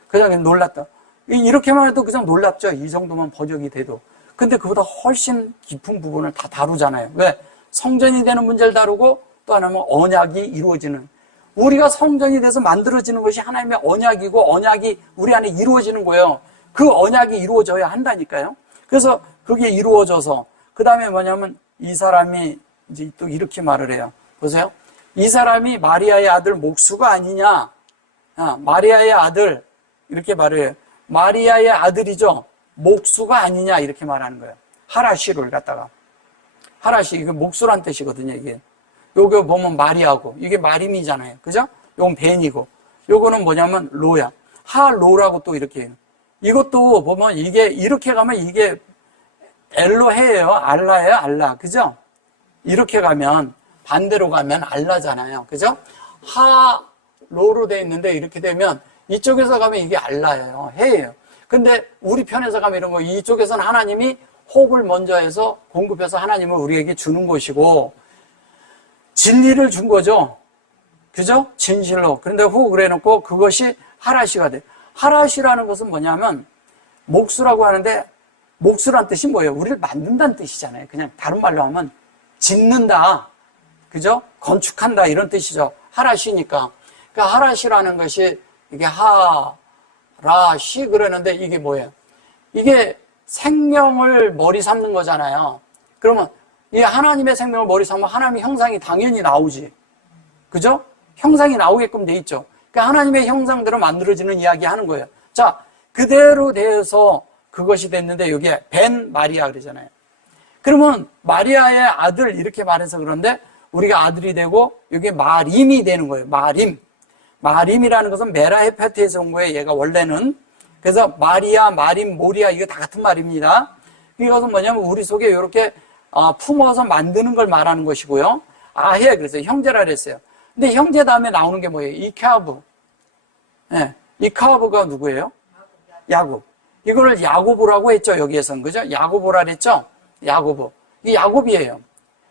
그냥 놀랐다. 이렇게만 해도 그냥 놀랍죠. 이 정도만 번역이 돼도. 근데 그보다 훨씬 깊은 부분을 다 다루잖아요. 왜? 성전이 되는 문제를 다루고 또 하나는 언약이 이루어지는. 우리가 성전이 돼서 만들어지는 것이 하나님의 언약이고 언약이 우리 안에 이루어지는 거예요. 그 언약이 이루어져야 한다니까요. 그래서 그게 이루어져서 그 다음에 뭐냐면 이 사람이 이제 또 이렇게 말을 해요. 보세요. 이 사람이 마리아의 아들 목수가 아니냐. 마리아의 아들 이렇게 말을 해요. 마리아의 아들이죠. 목수가 아니냐 이렇게 말하는 거예요. 하라시를 갖다가. 하라시 이게 목수란 뜻이거든요. 이게. 요거 보면 마리아고 이게 마림이잖아요. 그죠? 요건 벤이고 요거는 뭐냐면 로야. 하로라고 또 이렇게 해요. 이것도 보면 이게 이렇게 가면 이게 엘로헤예요. 알라예요. 알라. 그죠? 이렇게 가면 반대로 가면 알라잖아요. 그죠? 하로로 돼 있는데 이렇게 되면 이쪽에서 가면 이게 알라예요. 해예요. 근데 우리 편에서 가면 이런 거 이쪽에서는 하나님이 혹을 먼저 해서 공급해서 하나님을 우리에게 주는 것이고 진리를 준 거죠. 그죠? 진실로. 그런데 혹을 해놓고 그것이 하라시가 돼. 하라시라는 것은 뭐냐면 목수라고 하는데 목수란 뜻이 뭐예요? 우리를 만든다는 뜻이잖아요. 그냥 다른 말로 하면 짓는다. 그죠? 건축한다 이런 뜻이죠. 하라시니까. 그러니까 하라시라는 것이 이게 하라시 그러는데 이게 뭐예요? 이게 생명을 머리 삼는 거잖아요. 그러면 이 하나님의 생명을 머리 삼으면 하나님의 형상이 당연히 나오지. 그죠? 형상이 나오게끔 돼 있죠. 그러니까 하나님의 형상대로 만들어지는 이야기 하는 거예요. 자, 그대로 되어서 그것이 됐는데 여기에 벤 마리아 그러잖아요. 그러면 마리아의 아들 이렇게 말해서 그런데 우리가 아들이 되고 이게 마림이 되는 거예요. 마림. 마림이라는 것은 메라헤파트에서 온 거예요. 얘가 원래는. 그래서 마리아, 마림, 모리아 이거 다 같은 말입니다. 이것은 뭐냐면 우리 속에 이렇게 품어서 만드는 걸 말하는 것이고요. 아해 그래서 형제라 그랬어요. 근데 형제 다음에 나오는 게 뭐예요? 이카브. 네. 이카브가 누구예요? 야곱. 이거를 야고보라고 했죠. 여기에서는 그죠? 야고보라 그랬죠? 야고보. 이게 야곱이에요.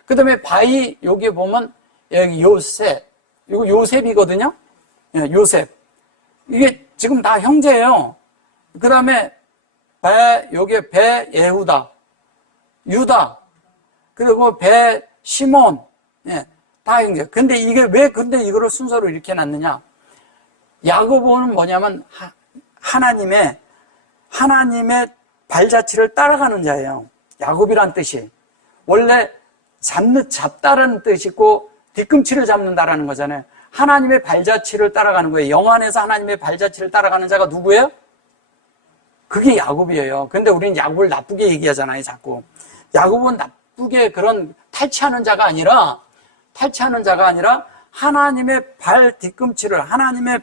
그 다음에 바이 여기 보면 여기 요셉. 이거 요셉이거든요. 네, 요셉. 이게 지금 다 형제예요. 그 다음에 요게 배 예후다, 유다, 그리고 배 시몬, 예, 다 형제. 근데 이게 왜 근데 이거를 순서로 이렇게 놨느냐? 야고보는 뭐냐면 하나님의 발자취를 따라가는 자예요. 야곱이란 뜻이 원래 잡다라는 뜻이 있고 뒤꿈치를 잡는다라는 거잖아요. 하나님의 발자취를 따라가는 거예요. 영안에서 하나님의 발자취를 따라가는 자가 누구예요? 그게 야곱이에요. 근데 우리는 야곱을 나쁘게 얘기하잖아요, 자꾸. 야곱은 나쁘게 그런 탈취하는 자가 아니라 하나님의 발 뒤꿈치를, 하나님의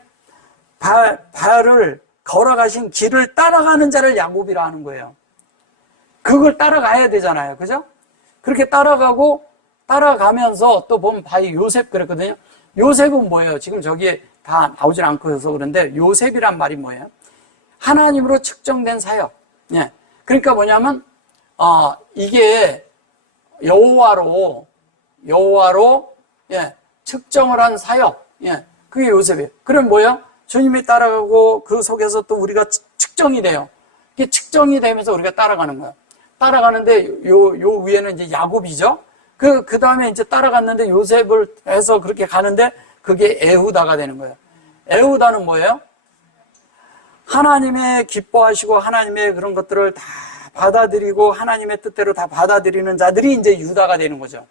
발을 걸어가신 길을 따라가는 자를 야곱이라 하는 거예요. 그걸 따라가야 되잖아요. 그죠? 그렇게 따라가면서 또 보면 바이 요셉 그랬거든요. 요셉은 뭐예요? 지금 저기에 다 나오질 않고서 그런데 요셉이란 말이 뭐예요? 하나님으로 측정된 사역. 예. 그러니까 뭐냐면, 이게 여호와로, 예, 측정을 한 사역. 예. 그게 요셉이에요. 그럼 뭐예요? 주님이 따라가고 그 속에서 또 우리가 측정이 돼요. 이게 측정이 되면서 우리가 따라가는 거예요. 따라가는데 요 위에는 이제 야곱이죠? 그 다음에 이제 따라갔는데 요셉을 해서 그렇게 가는데 그게 에후다가 되는 거예요. 에후다는 뭐예요? 하나님의 기뻐하시고 하나님의 그런 것들을 다 받아들이고 하나님의 뜻대로 다 받아들이는 자들이 이제 유다가 되는 거죠.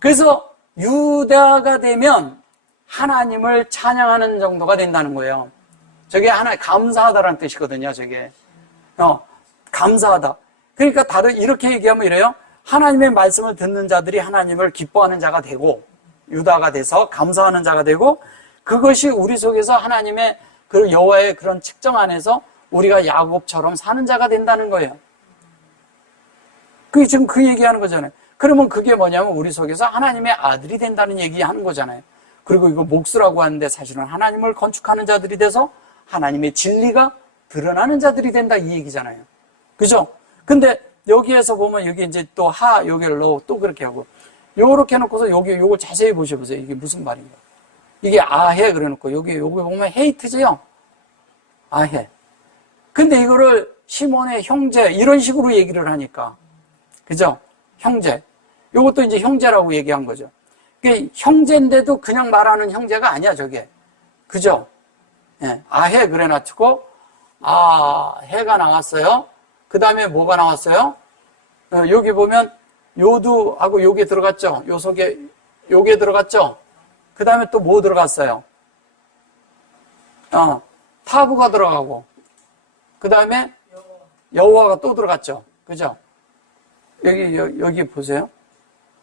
그래서 유다가 되면 하나님을 찬양하는 정도가 된다는 거예요. 저게 감사하다라는 뜻이거든요, 저게. 감사하다. 그러니까 다들 이렇게 얘기하면 이래요. 하나님의 말씀을 듣는 자들이 하나님을 기뻐하는 자가 되고, 유다가 돼서 감사하는 자가 되고, 그것이 우리 속에서 하나님의 그 여호와의 그런 측정 안에서 우리가 야곱처럼 사는 자가 된다는 거예요. 그게 지금 그 얘기하는 거잖아요. 그러면 그게 뭐냐면 우리 속에서 하나님의 아들이 된다는 얘기하는 거잖아요. 그리고 이거 목수라고 하는데 사실은 하나님을 건축하는 자들이 돼서 하나님의 진리가 드러나는 자들이 된다 이 얘기잖아요. 그죠? 근데 여기에서 보면 여기 이제 또 여기를 또 그렇게 하고 요렇게 해놓고서 요걸 자세히 보셔보세요. 이게 무슨 말인가? 이게 아해 그래놓고 여기 보면 헤이트죠? 아해. 근데 이거를 시몬의 형제 이런 식으로 얘기를 하니까 그죠? 형제. 요것도 이제 형제라고 얘기한 거죠. 그게 형제인데도 그냥 말하는 형제가 아니야 저게. 그죠? 예, 아해 그래놓고 해가 나왔어요. 그 다음에 뭐가 나왔어요? 여기 보면 요두하고 요게 들어갔죠? 요 속에 요게 들어갔죠? 그 다음에 또 뭐 들어갔어요? 타부가 들어가고 그 다음에 여호와가 또 들어갔죠? 그죠? 여기 보세요.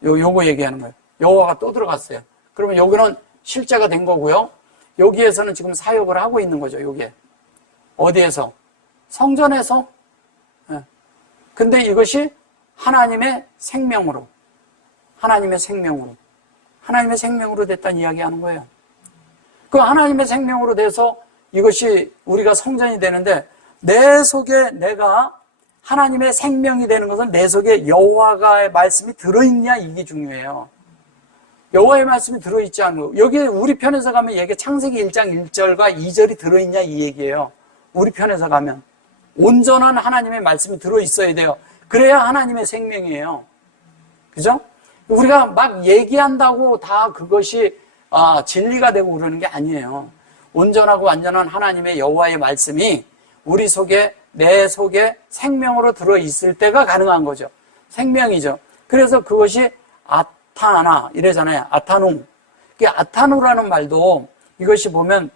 요거 얘기하는 거예요. 여호와가 또 들어갔어요. 그러면 여기는 실제가 된 거고요. 여기에서는 지금 사역을 하고 있는 거죠. 요게 어디에서? 성전에서. 근데 이것이 하나님의 생명으로 됐다는 이야기하는 거예요. 그 하나님의 생명으로 돼서 이것이 우리가 성전이 되는데 내 속에 내가 하나님의 생명이 되는 것은 내 속에 여호와의 말씀이 들어있냐 이게 중요해요. 여호와의 말씀이 들어있지 않고 여기 우리 편에서 가면 얘기 창세기 1장 1절과 2절이 들어있냐 이 얘기예요. 우리 편에서 가면 온전한 하나님의 말씀이 들어있어야 돼요. 그래야 하나님의 생명이에요. 그죠? 우리가 막 얘기한다고 다 그것이 진리가 되고 그러는 게 아니에요. 온전하고 완전한 하나님의 여호와의 말씀이 우리 속에 내 속에 생명으로 들어있을 때가 가능한 거죠. 생명이죠. 그래서 그것이 아타나 이래잖아요. 아타누. 아타누라는 말도 이것이 보면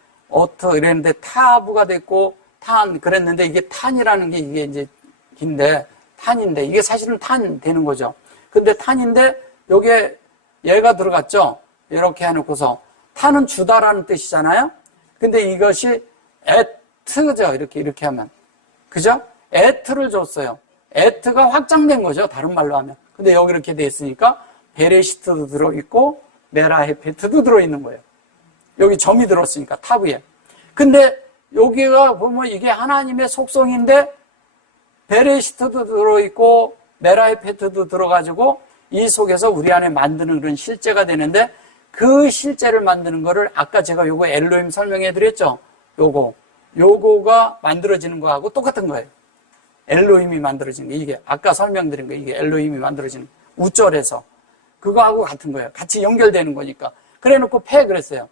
이랬는데 타부가 됐고 탄 그랬는데 이게 탄이라는 게 이게 이제 긴데 탄인데 이게 사실은 탄 되는 거죠. 근데 탄인데 요게 얘가 들어갔죠? 이렇게 해놓고서 타는 주다라는 뜻이잖아요? 근데 이것이 에트죠. 이렇게 하면. 그죠? 에트를 줬어요. 에트가 확장된 거죠. 다른 말로 하면. 근데 여기 이렇게 돼 있으니까 베레시트도 들어있고 메라헤페트도 들어있는 거예요. 여기 점이 들었으니까 탑 위에. 근데 여기가 보면 이게 하나님의 속성인데 베레시트도 들어있고 메라헤페트도 들어가지고 이 속에서 우리 안에 만드는 그런 실제가 되는데 그 실제를 만드는 거를 아까 제가 요거 엘로힘 설명해 드렸죠? 요거가 만들어지는 거하고 똑같은 거예요. 엘로힘이 만들어지는 거. 이게 아까 설명드린 거. 이게 엘로힘이 만들어지는 거. 우절에서. 그거하고 같은 거예요. 같이 연결되는 거니까. 그래 놓고 패 그랬어요.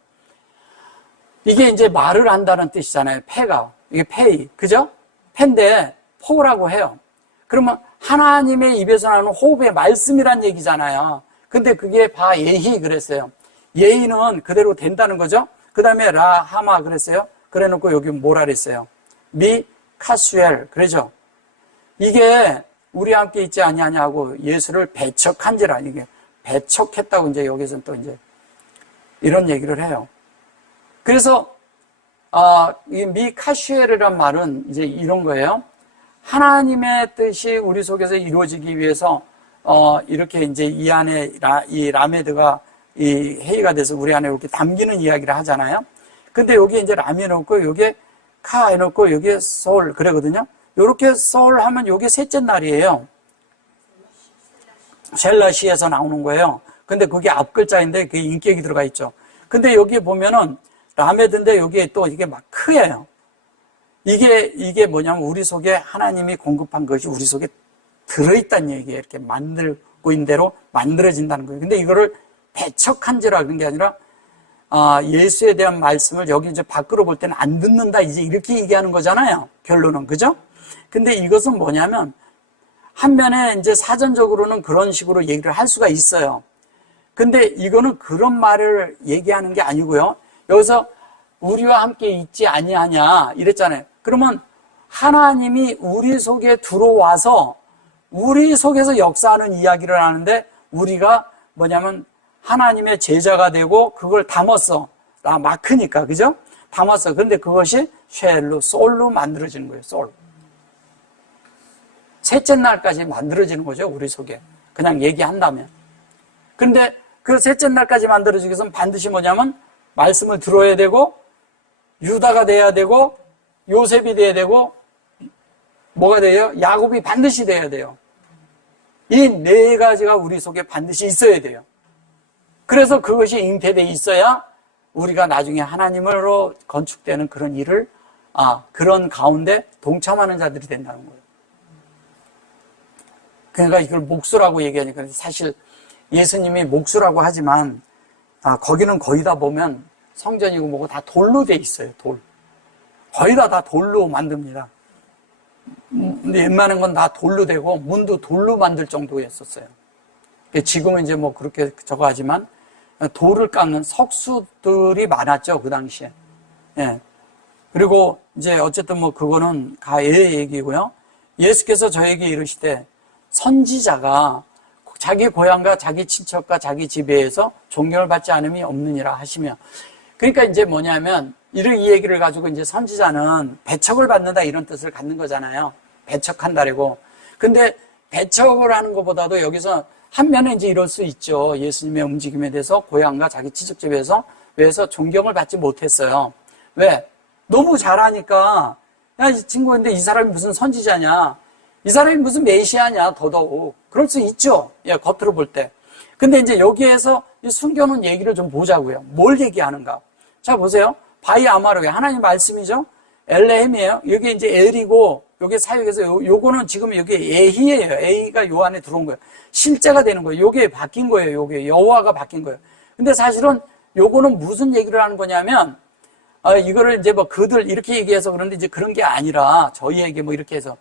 이게 이제 말을 한다는 뜻이잖아요. 패가. 이게 페이. 그죠? 패인데 포라고 해요. 그러면 하나님의 입에서 나오는 호흡의 말씀이란 얘기잖아요. 근데 그게 바 예히 그랬어요. 예히는 그대로 된다는 거죠. 그 다음에 라 하마 그랬어요. 그래 놓고 여기 뭐라 그랬어요. 미 카수엘. 그러죠. 이게 우리 함께 있지 아니하냐고 예수를 배척한지라. 이게 배척했다고 이제 여기서는 또 이제 이런 얘기를 해요. 그래서 이 미카슈엘이란 말은 이제 이런 거예요. 하나님의 뜻이 우리 속에서 이루어지기 위해서 이렇게 이제 이 안에 이 라메드가 이 헤이가 돼서 우리 안에 이렇게 담기는 이야기를 하잖아요. 근데 여기 이제 람이 놓고 여기에 카 해놓고 여기에 소울 그러거든요. 요렇게 소울 하면 요게 셋째 날이에요. 셀라시에서 나오는 거예요. 근데 그게 앞글자인데 그게 인격이 들어가 있죠. 근데 여기 보면은 라메드인데 여기에 또 이게 막 크예요. 이게 뭐냐면 우리 속에 하나님이 공급한 것이 우리 속에 들어있다는 얘기예요. 이렇게 만들고 있는 대로 만들어진다는 거예요. 근데 이거를 배척한지라 그런 게 아니라 예수에 대한 말씀을 여기 이제 밖으로 볼 때는 안 듣는다 이제 이렇게 얘기하는 거잖아요. 결론은. 그죠? 근데 이것은 뭐냐면 한면에 이제 사전적으로는 그런 식으로 얘기를 할 수가 있어요. 근데 이거는 그런 말을 얘기하는 게 아니고요. 여기서 우리와 함께 있지 아니하냐 이랬잖아요. 그러면 하나님이 우리 속에 들어와서 우리 속에서 역사하는 이야기를 하는데 우리가 뭐냐면 하나님의 제자가 되고 그걸 담았어. 마크니까. 그죠? 담았어. 근데 그것이 솔로 만들어지는 거예요. 솔. 셋째 날까지 만들어지는 거죠. 우리 속에. 그냥 얘기한다면. 근데 그 셋째 날까지 만들어지기 위해서는 반드시 뭐냐면 말씀을 들어야 되고 유다가 돼야 되고 요셉이 돼야 되고 뭐가 돼요? 야곱이 반드시 돼야 돼요. 이 네 가지가 우리 속에 반드시 있어야 돼요. 그래서 그것이 잉태되어 있어야 우리가 나중에 하나님으로 건축되는 그런 일을 그런 가운데 동참하는 자들이 된다는 거예요. 그러니까 이걸 목수라고 얘기하니까 사실 예수님이 목수라고 하지만 거기는 거의 다 보면 성전이고 뭐고 다 돌로 돼 있어요. 돌. 거의 다 돌로 만듭니다. 근데 웬만한 건 다 돌로 되고 문도 돌로 만들 정도였었어요. 지금은 이제 뭐 그렇게 저거 하지만 돌을 깎는 석수들이 많았죠. 그 당시에. 예. 그리고 이제 어쨌든 뭐 그거는 가의 얘기고요. 예수께서 저에게 이르시되 선지자가 자기 고향과 자기 친척과 자기 지배에서 존경을 받지 않음이 없느니라 하시며, 그러니까 이제 뭐냐면 이런 이 얘기를 가지고 이제 선지자는 배척을 받는다 이런 뜻을 갖는 거잖아요. 배척한다라고. 근데 배척을 하는 것보다도 여기서 한면에 이제 이럴 수 있죠. 예수님의 움직임에 대해서 고향과 자기 친척 집에서 왜서 존경을 받지 못했어요. 왜? 너무 잘하니까 야, 이 친구인데 이 사람이 무슨 선지자냐? 이 사람이 무슨 메시아냐? 더더욱 그럴 수 있죠. 예, 겉으로 볼 때. 근데 이제 여기에서 숨겨놓은 얘기를 좀 보자고요. 뭘 얘기하는가? 자, 보세요. 바이 아마르게 하나님 말씀이죠. 엘레헴이에요. 여기 이제 엘이고 여기 사역에서 요거는 지금 여기 에히예요. 에히가 요 안에 들어온 거예요. 실제가 되는 거예요. 요게 바뀐 거예요. 요게 여호와가 바뀐 거예요. 근데 사실은 요거는 무슨 얘기를 하는 거냐면 이거를 이제 뭐 그들 이렇게 얘기해서 그런데 이제 그런 게 아니라 저희에게 뭐 이렇게 해서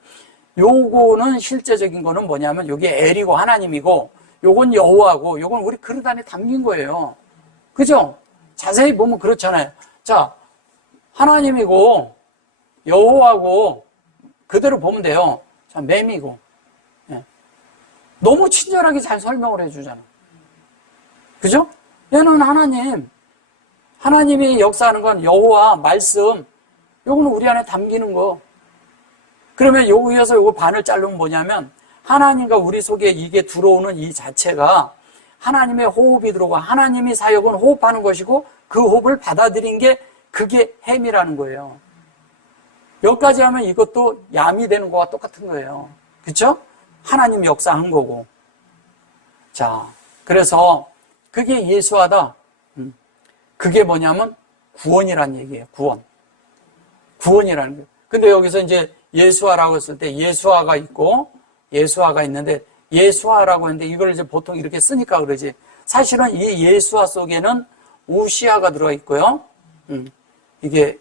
요거는 실제적인 거는 뭐냐면 요게 엘이고 하나님이고 요건 여호와고 요건 우리 그릇 안에 담긴 거예요. 그죠? 자세히 보면 그렇잖아요. 자, 하나님이고 여호와고 그대로 보면 돼요. 자, 맴이고. 예. 너무 친절하게 잘 설명을 해주잖아. 그죠? 얘는 하나님이 역사하는 건 여호와, 말씀, 요거는 우리 안에 담기는 거. 그러면 여기에서 요거 반을 자르면 뭐냐면, 하나님과 우리 속에 이게 들어오는 이 자체가 하나님의 호흡이 들어오고 하나님이 사역은 호흡하는 것이고 그 호흡을 받아들인 게 그게 햄이라는 거예요. 여기까지 하면 이것도 야미 되는 거와 똑같은 거예요. 그렇죠? 하나님 역사한 거고. 자, 그래서 그게 예수하다. 그게 뭐냐면 구원이란 얘기예요. 구원이라는 거예요. 근데 여기서 이제 예수하라고 했을 때 예수하가 있고 예수하가 있는데 예수하라고 했는데 이걸 이제 보통 이렇게 쓰니까 그러지. 사실은 이 예수하 속에는 우시아가 들어 있고요. 이게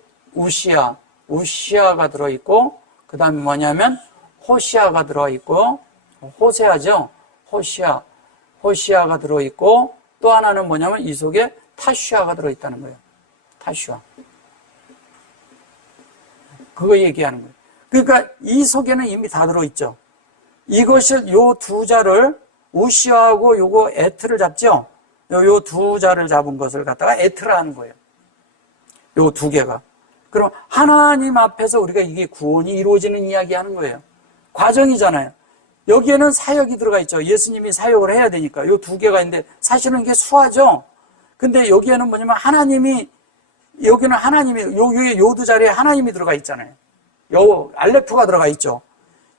우시아가 들어 있고 그다음에 뭐냐면 호시아가 들어 있고 호세아죠. 호시아가 들어 있고 또 하나는 뭐냐면 이 속에 타슈아가 들어 있다는 거예요. 타슈아. 그거 얘기하는 거예요. 그러니까 이 속에는 이미 다 들어 있죠. 이것을 요 두 자를 우시아하고 요거 에트를 잡죠. 요 두 자를 잡은 것을 갖다가 에트라 하는 거예요. 요 두 개가. 그럼 하나님 앞에서 우리가 이게 구원이 이루어지는 이야기 하는 거예요. 과정이잖아요. 여기에는 사역이 들어가 있죠. 예수님이 사역을 해야 되니까. 요 두 개가 있는데 사실은 이게 수화죠. 근데 여기에는 뭐냐면 여기는 하나님이, 요 두 자리에 하나님이 들어가 있잖아요. 요 알레프가 들어가 있죠.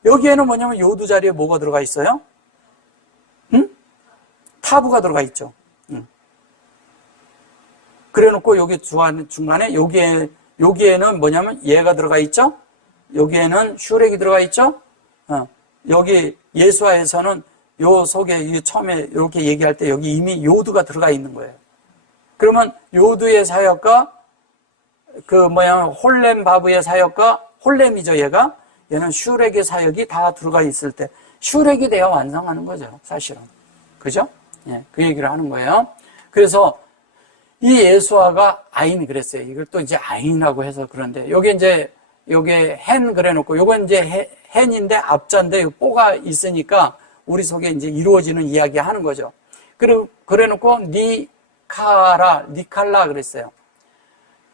여기에는 뭐냐면 요 두 자리에 뭐가 들어가 있어요? 타부가 들어가 있죠. 그래 놓고 여기 중간에 여기에는 뭐냐면 얘가 들어가 있죠? 여기에는 슈렉이 들어가 있죠? 여기 예수화에서는 요 속에 처음에 이렇게 얘기할 때 여기 이미 요두가 들어가 있는 거예요. 그러면 요두의 사역과 홀렘 바브의 사역과 홀렘이죠, 얘는 슈렉의 사역이 다 들어가 있을 때 슈렉이 돼야 완성하는 거죠, 사실은. 그죠? 예, 그 얘기를 하는 거예요. 그래서 이 예수화가 아인 그랬어요. 이걸 또 이제 아인이라고 해서 그런데 요게 hen 그래 놓고 요건 이제 hen인데 앞자인데 뽀가 있으니까 우리 속에 이제 이루어지는 이야기 하는 거죠. 그래 놓고 니칼라 그랬어요.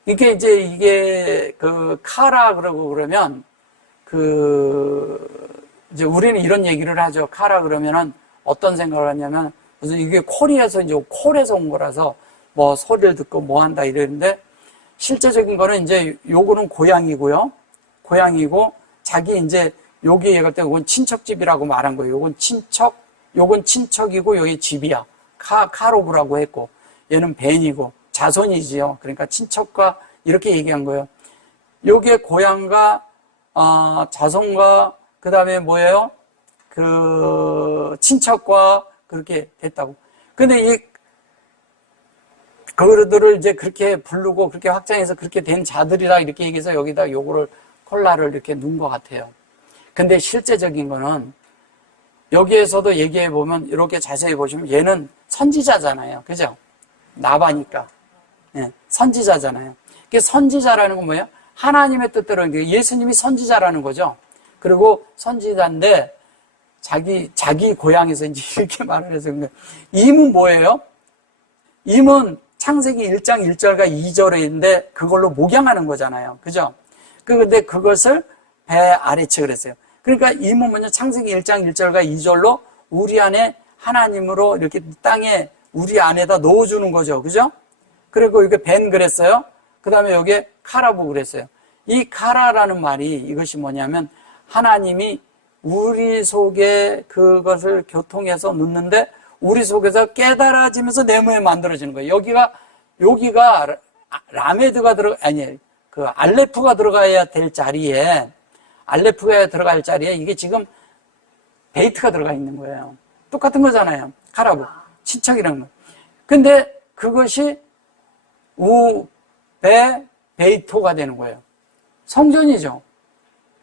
이게 카라 그러고 그러면 이제 우리는 이런 얘기를 하죠. 카라 그러면은 어떤 생각을 하냐면 무슨 이게 콜에서 온 거라서 뭐 소리를 듣고 뭐 한다 이러는데 실제적인 거는 이제 요거는 고향이고요. 고향이고 자기 이제 여기 얘기할 때 이건 친척집이라고 말한 거예요. 요건 친척이고 여기 집이야. 카로브라고 했고 얘는 벤이고 자손이지요. 그러니까 친척과 이렇게 얘기한 거예요. 요게 고향과 자손과 그다음에 뭐예요? 친척과 그렇게 됐다고. 근데 그들을 이제 그렇게 부르고 그렇게 확장해서 그렇게 된 자들이라 이렇게 얘기해서 여기다 요거를 콜라를 이렇게 넣은 것 같아요. 근데 실제적인 거는 여기에서도 얘기해 보면 이렇게 자세히 보시면 얘는 선지자잖아요. 그죠? 나바니까. 예, 선지자잖아요. 그 선지자라는 건 뭐예요? 하나님의 뜻대로 예수님이 선지자라는 거죠. 그리고 선지자인데 자기 고향에서 이제 이렇게 말을 해서 그런 거예요. 임은 뭐예요? 임은 창세기 1장 1절과 2절에 있는데 그걸로 목양하는 거잖아요. 그죠? 근데 그것을 배 아래치 그랬어요. 그러니까 임은 뭐냐? 창세기 1장 1절과 2절로 우리 안에 하나님으로 이렇게 땅에 우리 안에다 넣어주는 거죠. 그죠? 그리고 이게 벤 그랬어요. 그 다음에 여기에 카라부 그랬어요. 이 카라라는 말이 이것이 뭐냐면 하나님이 우리 속에 그것을 교통해서 넣는데 우리 속에서 깨달아지면서 네모에 만들어지는 거예요. 여기가 라메드가 알레프가 들어가야 될 자리에 알레프가 들어갈 자리에 이게 지금 베이트가 들어가 있는 거예요. 똑같은 거잖아요. 카라부. 친척이라는 거. 근데 그것이 베이토가 되는 거예요. 성전이죠.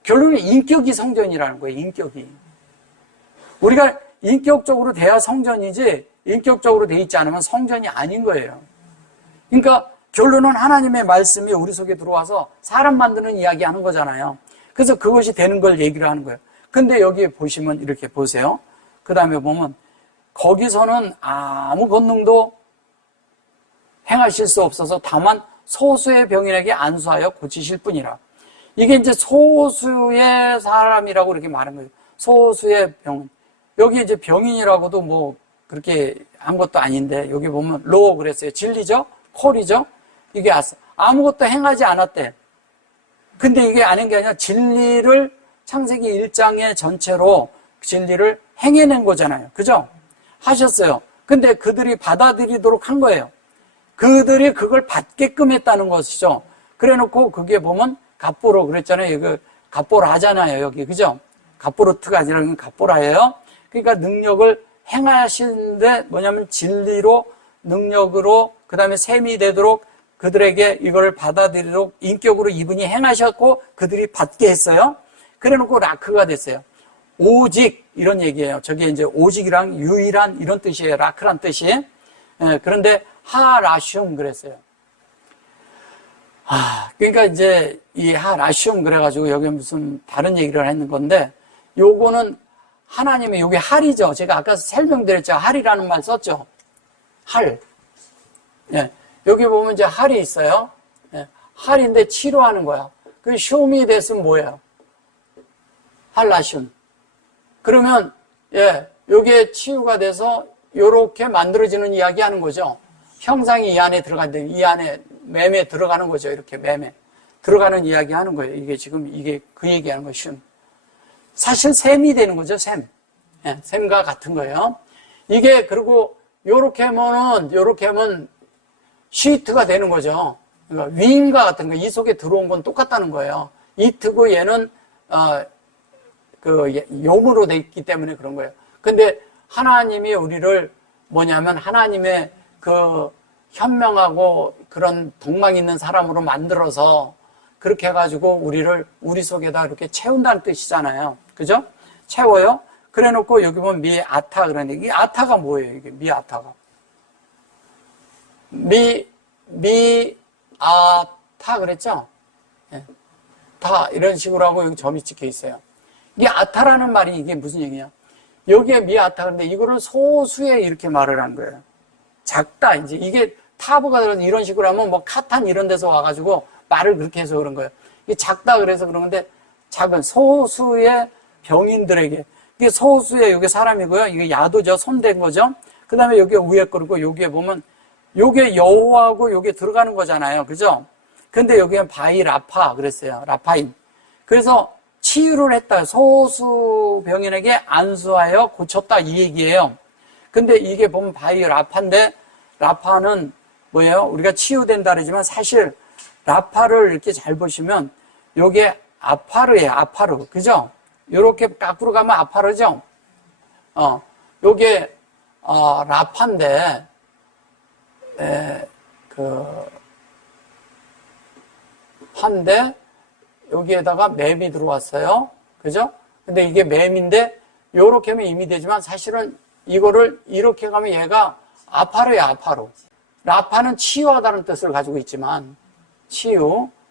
결론은 인격이 성전이라는 거예요. 인격이. 우리가 인격적으로 돼야 성전이지 인격적으로 돼 있지 않으면 성전이 아닌 거예요. 그러니까 결론은 하나님의 말씀이 우리 속에 들어와서 사람 만드는 이야기 하는 거잖아요. 그래서 그것이 되는 걸 얘기를 하는 거예요. 근데 여기 보시면 이렇게 보세요. 그 다음에 보면 거기서는 아무 권능도 행하실 수 없어서 다만 소수의 병인에게 안수하여 고치실 뿐이라. 이게 이제 소수의 사람이라고 이렇게 말한 거예요. 소수의 병. 여기 이제 병인이라고도 뭐 그렇게 한 것도 아닌데, 여기 보면 로 그랬어요. 진리죠? 콜이죠? 이게 아무것도 행하지 않았대. 근데 이게 아닌 게 아니라 진리를 창세기 1장의 전체로 진리를 행해낸 거잖아요. 그죠? 하셨어요. 근데 그들이 받아들이도록 한 거예요. 그들이 그걸 받게끔 했다는 것이죠. 그래 놓고 그게 보면 갑보로 그랬잖아요. 이거 갑보라잖아요. 여기. 그죠? 갑보로트가 아니라 갑보라예요. 그러니까 능력을 행하시는데 뭐냐면 진리로, 능력으로, 그 다음에 셈이 되도록 그들에게 이걸 받아들이도록 인격으로 이분이 행하셨고 그들이 받게 했어요. 그래 놓고 라크가 됐어요. 오직 이런 얘기예요. 저게 이제 오직이랑 유일한 이런 뜻이에요. 라크란 뜻이. 그런데 하라슘 그랬어요. 그러니까 이제 이 하라슘 그래가지고 여기 무슨 다른 얘기를 했는 건데, 요거는 하나님의, 요게 할이죠. 제가 아까 설명드렸죠. 할이라는 말 썼죠. 할. 예. 여기 보면 이제 할이 있어요. 예. 할인데 치료하는 거야. 그 슘이 됐으면 뭐예요? 할라슘. 그러면, 예, 요게 치유가 돼서 요렇게 만들어지는 이야기 하는 거죠. 형상이 이 안에 들어간데, 이 안에 매매 들어가는 거죠. 이렇게 매매. 들어가는 이야기 하는 거예요. 이게 지금, 이게 그 얘기하는 거예요. 슘. 사실 셈이 되는 거죠. 셈. 예, 셈과 같은 거예요. 이게, 그리고 요렇게 하면 시트가 되는 거죠. 그러니까 위임과 같은 거, 이 속에 들어온 건 똑같다는 거예요. 이트고 얘는, 용으로 돼 있기 때문에 그런 거예요. 근데 하나님이 우리를 뭐냐면 하나님의 그 현명하고 그런 동망 있는 사람으로 만들어서 그렇게 해가지고 우리를 우리 속에다 이렇게 채운다는 뜻이잖아요. 그죠? 채워요. 그래 놓고 여기 보면 미아타 그러는데, 이 아타가 뭐예요? 이게 미아타가. 미아타 그랬죠? 예. 다 이런 식으로 하고 여기 점이 찍혀 있어요. 이게 아타라는 말이 이게 무슨 얘기냐? 여기에 미아타 그런데 이거를 소수에 이렇게 말을 한 거예요. 작다. 이제 이게 타브가 들어서 이런 식으로 하면 뭐 카탄 이런 데서 와가지고 말을 그렇게 해서 그런 거예요. 이게 작다 그래서 그런 건데, 작은 소수의 병인들에게, 이게 소수의 여기 사람이고요. 이게 야도죠. 손댄 거죠. 그 다음에 여기 위에 거고 여기에 보면 요게 여호와하고 요게 들어가는 거잖아요. 그죠? 근데 여기는 바이 라파 그랬어요. 라파임. 그래서 치유를 했다. 소수 병인에게 안수하여 고쳤다. 이 얘기예요. 근데 이게 보면 바이 라파인데, 라파는 뭐예요? 우리가 치유된다 그러지만 사실 라파를 이렇게 잘 보시면 요게 아파르예요. 아파르. 그죠? 요렇게 까꾸로 가면 아파르죠? 요게 라파인데 한데 여기에다가 맴이 들어왔어요. 그죠? 근데 이게 맴인데 요렇게 하면 임이 되지만 사실은 이거를 이렇게 가면 얘가 아파르야, 아파르. 라파는 치유하다는 뜻을 가지고 있지만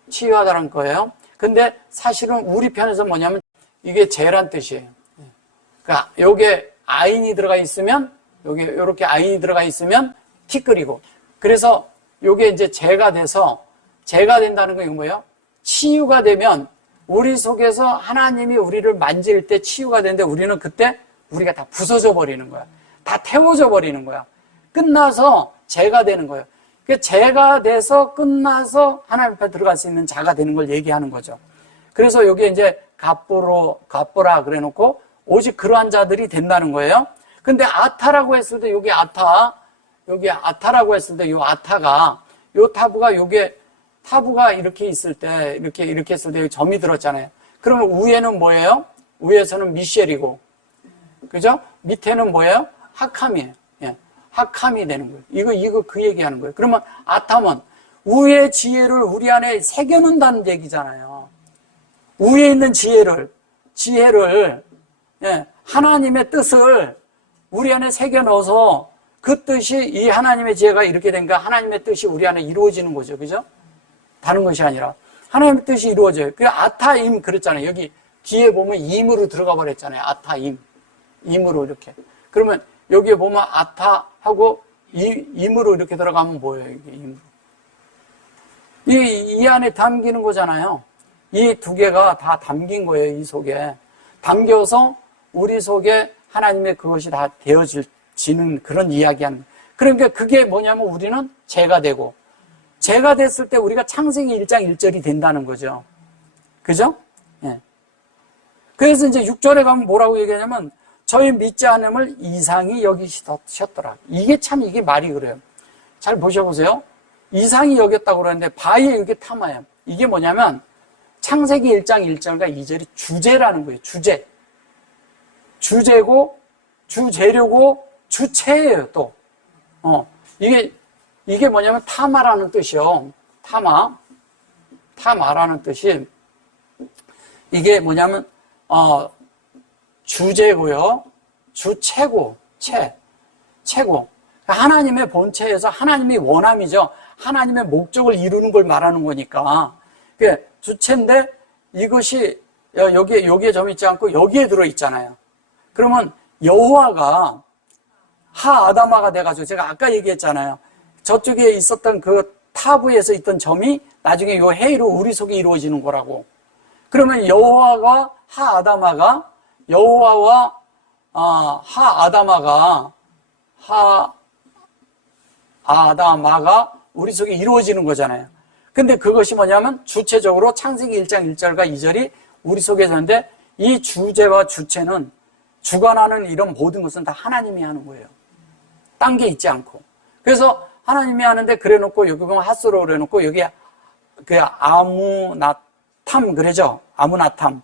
치유하다는 거예요. 근데 사실은 우리 편에서 뭐냐면 이게 재란 뜻이에요. 그러니까 요게 아인이 들어가 있으면, 요게 요렇게 아인이 들어가 있으면 티끌이고, 그래서 요게 이제 재가 돼서, 재가 된다는 건 뭐예요? 치유가 되면 우리 속에서 하나님이 우리를 만질 때 치유가 되는데, 우리는 그때 우리가 다 부서져 버리는 거야. 다 태워져 버리는 거야. 끝나서 재가 되는 거예요. 그 재가 돼서 끝나서 하나님 앞에 들어갈 수 있는 자가 되는 걸 얘기하는 거죠. 그래서 여기에 이제 갑보라 그래 놓고 오직 그러한 자들이 된다는 거예요. 근데 아타라고 했을 때 여기 아타라고 했을 때 요 아타가, 요 타부가 요게 타부가 이렇게 있을 때, 이렇게 했을 때 점이 들었잖아요. 그러면 위에는 뭐예요? 위에서는 미셸이고, 그죠? 밑에는 뭐예요? 하캄이에요. 예. 하캄이 되는 거예요. 이거 그 얘기하는 거예요. 그러면 아탐은 우의 지혜를 우리 안에 새겨놓는다는 얘기잖아요. 위에 있는 지혜를, 예, 하나님의 뜻을 우리 안에 새겨넣어서 그 뜻이, 이 하나님의 지혜가 이렇게 된가, 하나님의 뜻이 우리 안에 이루어지는 거죠. 그죠? 다른 것이 아니라 하나님의 뜻이 이루어져요. 그 아타임 그랬잖아요. 여기 뒤에 보면 임으로 들어가 버렸잖아요. 아타임. 임으로 이렇게. 그러면 여기에 보면 아타하고 임으로 이렇게 들어가면 뭐예요? 이게 임으로. 이 안에 담기는 거잖아요. 이 두 개가 다 담긴 거예요. 이 속에. 담겨서 우리 속에 하나님의 그것이 다 되어지는 그런 이야기하는. 그러니까 그게 뭐냐면 우리는 죄가 되고, 죄가 됐을 때 우리가 창세기 1장 1절이 된다는 거죠. 그죠? 예. 그래서 이제 6절에 가면 뭐라고 얘기하냐면, 저희 믿지 않음을 이상히 여기셨더라. 이게 참 이게 말이 그래요. 잘 보셔보세요. 이상히 여겼다고 그러는데 바위에 이게 탐아요. 이게 뭐냐면 창세기 1장 1절과 2절이 주제라는 거예요. 주제. 주제고 주재료고 주체예요. 또 이게 뭐냐면 타마라는 뜻이요. 타마라는 뜻이 이게 뭐냐면 주제고요. 주체고 체고. 하나님의 본체에서 하나님의 원함이죠. 하나님의 목적을 이루는 걸 말하는 거니까. 그게 주체인데 이것이 여기에 점 있지 않고 여기에 들어 있잖아요. 그러면 여호와가 하아다마가 돼가지고 제가 아까 얘기했잖아요. 저쪽에 있었던 그 타부에서 있던 점이 나중에 요 헤이로 우리 속에 이루어지는 거라고. 그러면 여호와와 하아다마가 여호와와 하아다마가 우리 속에 이루어지는 거잖아요. 근데 그것이 뭐냐면 주체적으로 창세기 1장 1절과 2절이 우리 속에 있는데 이 주제와 주체는 주관하는 이런 모든 것은 다 하나님이 하는 거예요. 딴 게 있지 않고. 그래서 하나님이 하는데 그래 놓고 여기 보면 핫스로 그래 놓고 여기 그 아무나탐 그러죠. 아무나탐.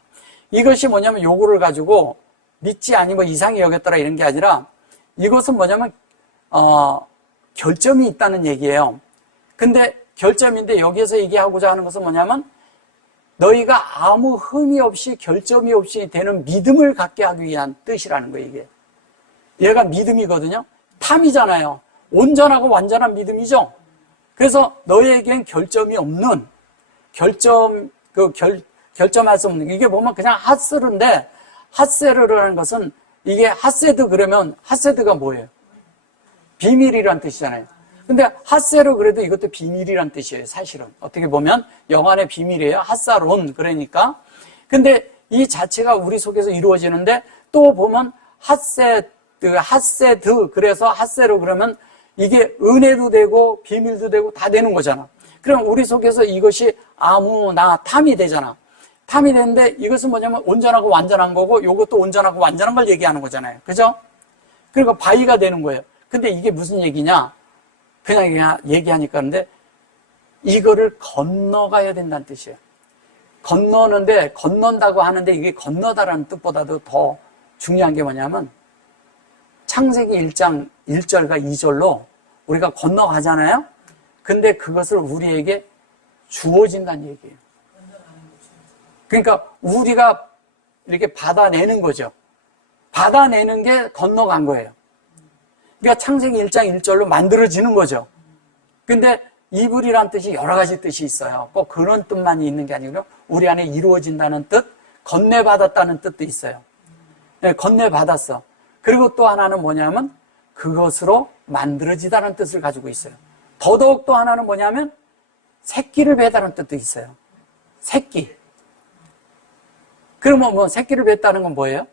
이것이 뭐냐면 요거를 가지고 믿지 아니면 이상히 여겼더라 이런 게 아니라 이것은 뭐냐면 결점이 있다는 얘기예요. 근데 결점인데 여기에서 얘기하고자 하는 것은 뭐냐면 너희가 아무 흠이 없이 결점이 없이 되는 믿음을 갖게 하기 위한 뜻이라는 거예요. 이게 얘가 믿음이거든요. 탐이잖아요. 온전하고 완전한 믿음이죠. 그래서 너희에겐 결점이 없는 결점할 수 없는 이게 보면 그냥 핫스르인데 핫세르라는 것은 이게 핫세드 그러면 핫세드가 뭐예요? 비밀이란 뜻이잖아요. 근데 핫세르 그래도 이것도 비밀이란 뜻이에요. 사실은 어떻게 보면 영안의 비밀이에요. 핫사론 그러니까. 근데 이 자체가 우리 속에서 이루어지는데 또 보면 핫세드 그래서 핫세르 그러면 이게 은혜도 되고 비밀도 되고 다 되는 거잖아. 그럼 우리 속에서 이것이 아무나탐이 되잖아. 탐이 되는데 이것은 뭐냐면 온전하고 완전한 거고 이것도 온전하고 완전한 걸 얘기하는 거잖아요. 그죠? 그러니까 바위가 되는 거예요. 근데 이게 무슨 얘기냐? 그냥 얘기하니까 근데 이거를 건너가야 된다는 뜻이에요. 건너는데 건넌다고 하는데 이게 건너다라는 뜻보다도 더 중요한 게 뭐냐면 창세기 1장 1절과 2절로 우리가 건너가잖아요. 근데 그것을 우리에게 주어진다는 얘기예요. 그러니까 우리가 이렇게 받아내는 거죠. 받아내는 게 건너간 거예요. 그러니까 창세기 1장 1절로 만들어지는 거죠. 근데 이불이란 뜻이 여러 가지 뜻이 있어요. 꼭 그런 뜻만 있는 게 아니고 우리 안에 이루어진다는 뜻, 건네받았다는 뜻도 있어요. 네, 건네받았어. 그리고 또 하나는 뭐냐면 그것으로 만들어지다는 뜻을 가지고 있어요. 더더욱 또 하나는 뭐냐면 새끼를 뱉다는 뜻도 있어요. 새끼. 그러면 뭐 새끼를 뱉다는 건 뭐예요?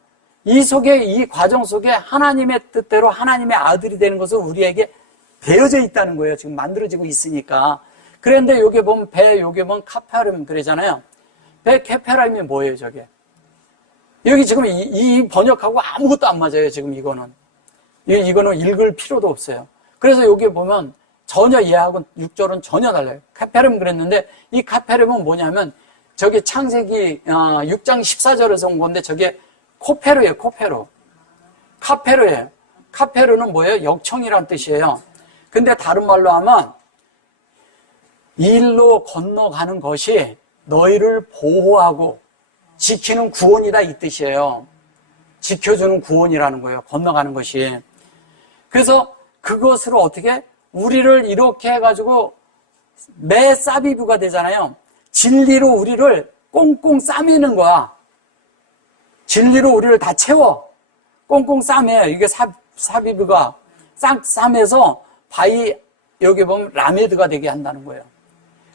이 속에, 이 과정 속에 하나님의 뜻대로 하나님의 아들이 되는 것은 우리에게 되어져 있다는 거예요. 지금 만들어지고 있으니까. 그런데 여기 보면 여기 보면 카페라임 그러잖아요. 케페라임이 뭐예요, 저게? 여기 지금 이 번역하고 아무것도 안 맞아요, 지금 이거는. 이거는 읽을 필요도 없어요. 그래서 여기 보면 전혀 얘하고 6절은 전혀 달라요. 카페라임 그랬는데 이 카페라임은 뭐냐면 저게 창세기 6장 14절에서 온 건데 저게 코페르예요, 코페르. 카페르예요. 카페르는 뭐예요? 역청이란 뜻이에요. 근데 다른 말로 하면 이 일로 건너가는 것이 너희를 보호하고 지키는 구원이다 이 뜻이에요. 지켜주는 구원이라는 거예요. 건너가는 것이. 그래서 그것으로 어떻게 우리를 이렇게 해가지고 메사비부가 되잖아요. 진리로 우리를 꽁꽁 싸매는 거야. 진리로 우리를 다 채워. 꽁꽁 싸매. 이게 사비부가 싹 싸매서 바위, 여기 보면 라메드가 되게 한다는 거예요.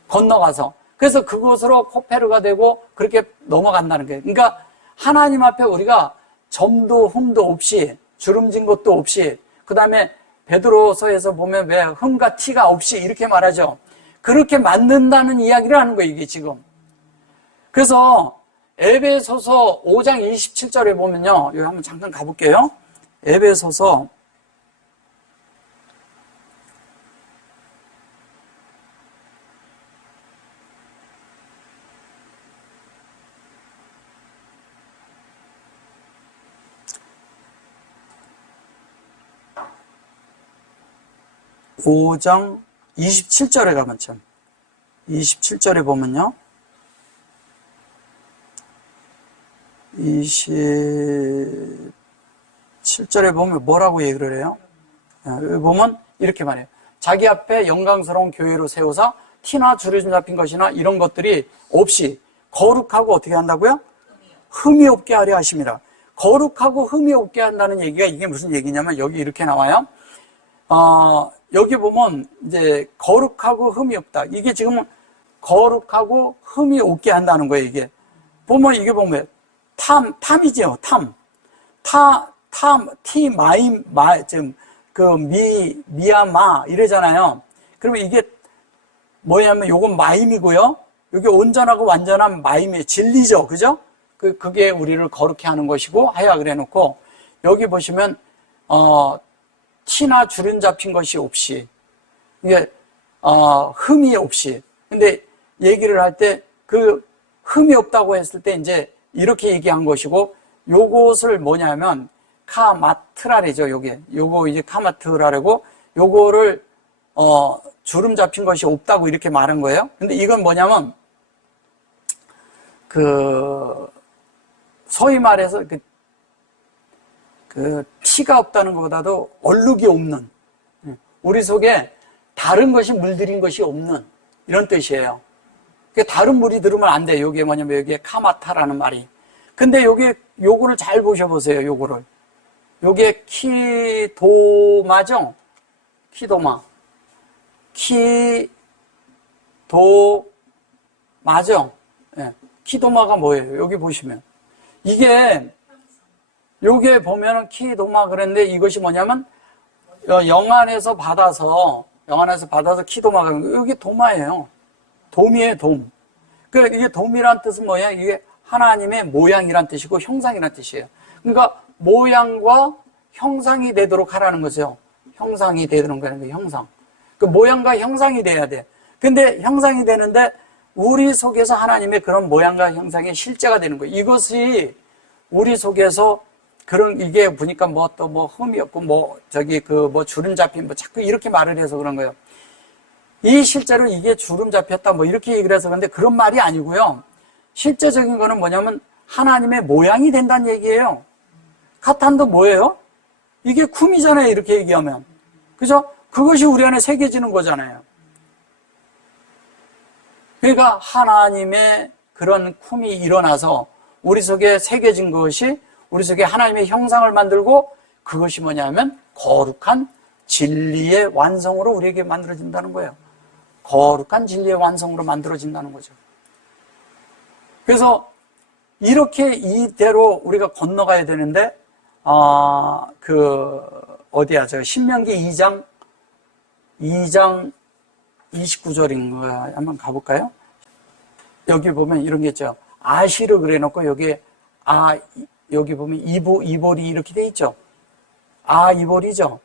건너가서. 그래서 그곳으로 코페르가 되고 그렇게 넘어간다는 거예요. 그러니까 하나님 앞에 우리가 점도 흠도 없이, 주름진 것도 없이, 그 다음에 베드로서에서 보면 왜 흠과 티가 없이 이렇게 말하죠. 그렇게 만든다는 이야기를 하는 거예요, 이게 지금. 그래서 에베소서 5장 27절에 보면요. 여기 한번 잠깐 가볼게요. 에베소서 5장 27절에 가면 참 27절에 보면요 27절에 보면 뭐라고 얘기를 해요? 여기 보면 이렇게 말해요. 자기 앞에 영광스러운 교회로 세우사 티나 주름 잡힌 것이나 이런 것들이 없이 거룩하고 어떻게 한다고요? 흠이 없게 하려 하심이라. 거룩하고 흠이 없게 한다는 얘기가 이게 무슨 얘기냐면 여기 이렇게 나와요. 여기 보면 이제 거룩하고 흠이 없다. 이게 지금 거룩하고 흠이 없게 한다는 거예요. 이게 보면 이게 보면 탐이죠. 티 마임 지금 미야마 이러잖아요. 그러면 이게 뭐냐면 요건 마임이고요. 여기 온전하고 완전한 마임의 진리죠. 그죠? 그게 우리를 거룩해 하는 것이고 하야 그래 놓고 여기 보시면 티나 주름 잡힌 것이 없이 이게 흠이 없이. 근데 얘기를 할 때 그 흠이 없다고 했을 때 이제 이렇게 얘기한 것이고 요것을 뭐냐면 카마트라래죠. 요거 이제 카마트라라고 요거를 주름 잡힌 것이 없다고 이렇게 말한 거예요. 근데 이건 뭐냐면 소위 말해서 티가 없다는 것보다도 얼룩이 없는, 우리 속에 다른 것이 물들인 것이 없는 이런 뜻이에요. 다른 물이 들으면 안 돼. 요게 뭐냐면 여기에 카마타라는 말이. 근데 요거를 잘 보셔보세요. 요게 키도마죠? 키도마죠? 네. 키도마가 뭐예요? 여기 보시면. 요게 보면은 키도마 그랬는데 이것이 뭐냐면 영안에서 받아서 키도마가 여기 도마예요. 돔이에요, 돔. 이게 돔이란 뜻은 뭐야? 이게 하나님의 모양이란 뜻이고 형상이란 뜻이에요. 그러니까 모양과 형상이 되도록 하라는 거죠. 형상이 되는 거예요, 형상. 모양과 형상이 돼야 돼. 근데 형상이 되는데 우리 속에서 하나님의 그런 모양과 형상의 실제가 되는 거예요. 이것이 우리 속에서 이게 보니까 흠이 없고 주름 잡힌 자꾸 이렇게 말을 해서 그런 거예요. 이 실제로 이게 주름 잡혔다 이렇게 얘기를 해서 그런데 그런 말이 아니고요. 실제적인 거는 뭐냐면 하나님의 모양이 된다는 얘기예요. 카탄도 뭐예요? 이게 쿰이잖아요. 이렇게 얘기하면. 그죠? 그것이 우리 안에 새겨지는 거잖아요. 그러니까 하나님의 그런 쿰이 일어나서 우리 속에 새겨진 것이 우리 속에 하나님의 형상을 만들고 그것이 뭐냐면 거룩한 진리의 완성으로 우리에게 만들어진다는 거예요. 거룩한 진리의 완성으로 만들어진다는 거죠. 그래서 이렇게 이대로 우리가 건너가야 되는데 신명기 2장 29절인가 한번 가볼까요? 여기 보면 이런 게 있죠. 아시르 그래 놓고 여기 보면 이볼이 이렇게 돼 있죠. 이볼이죠.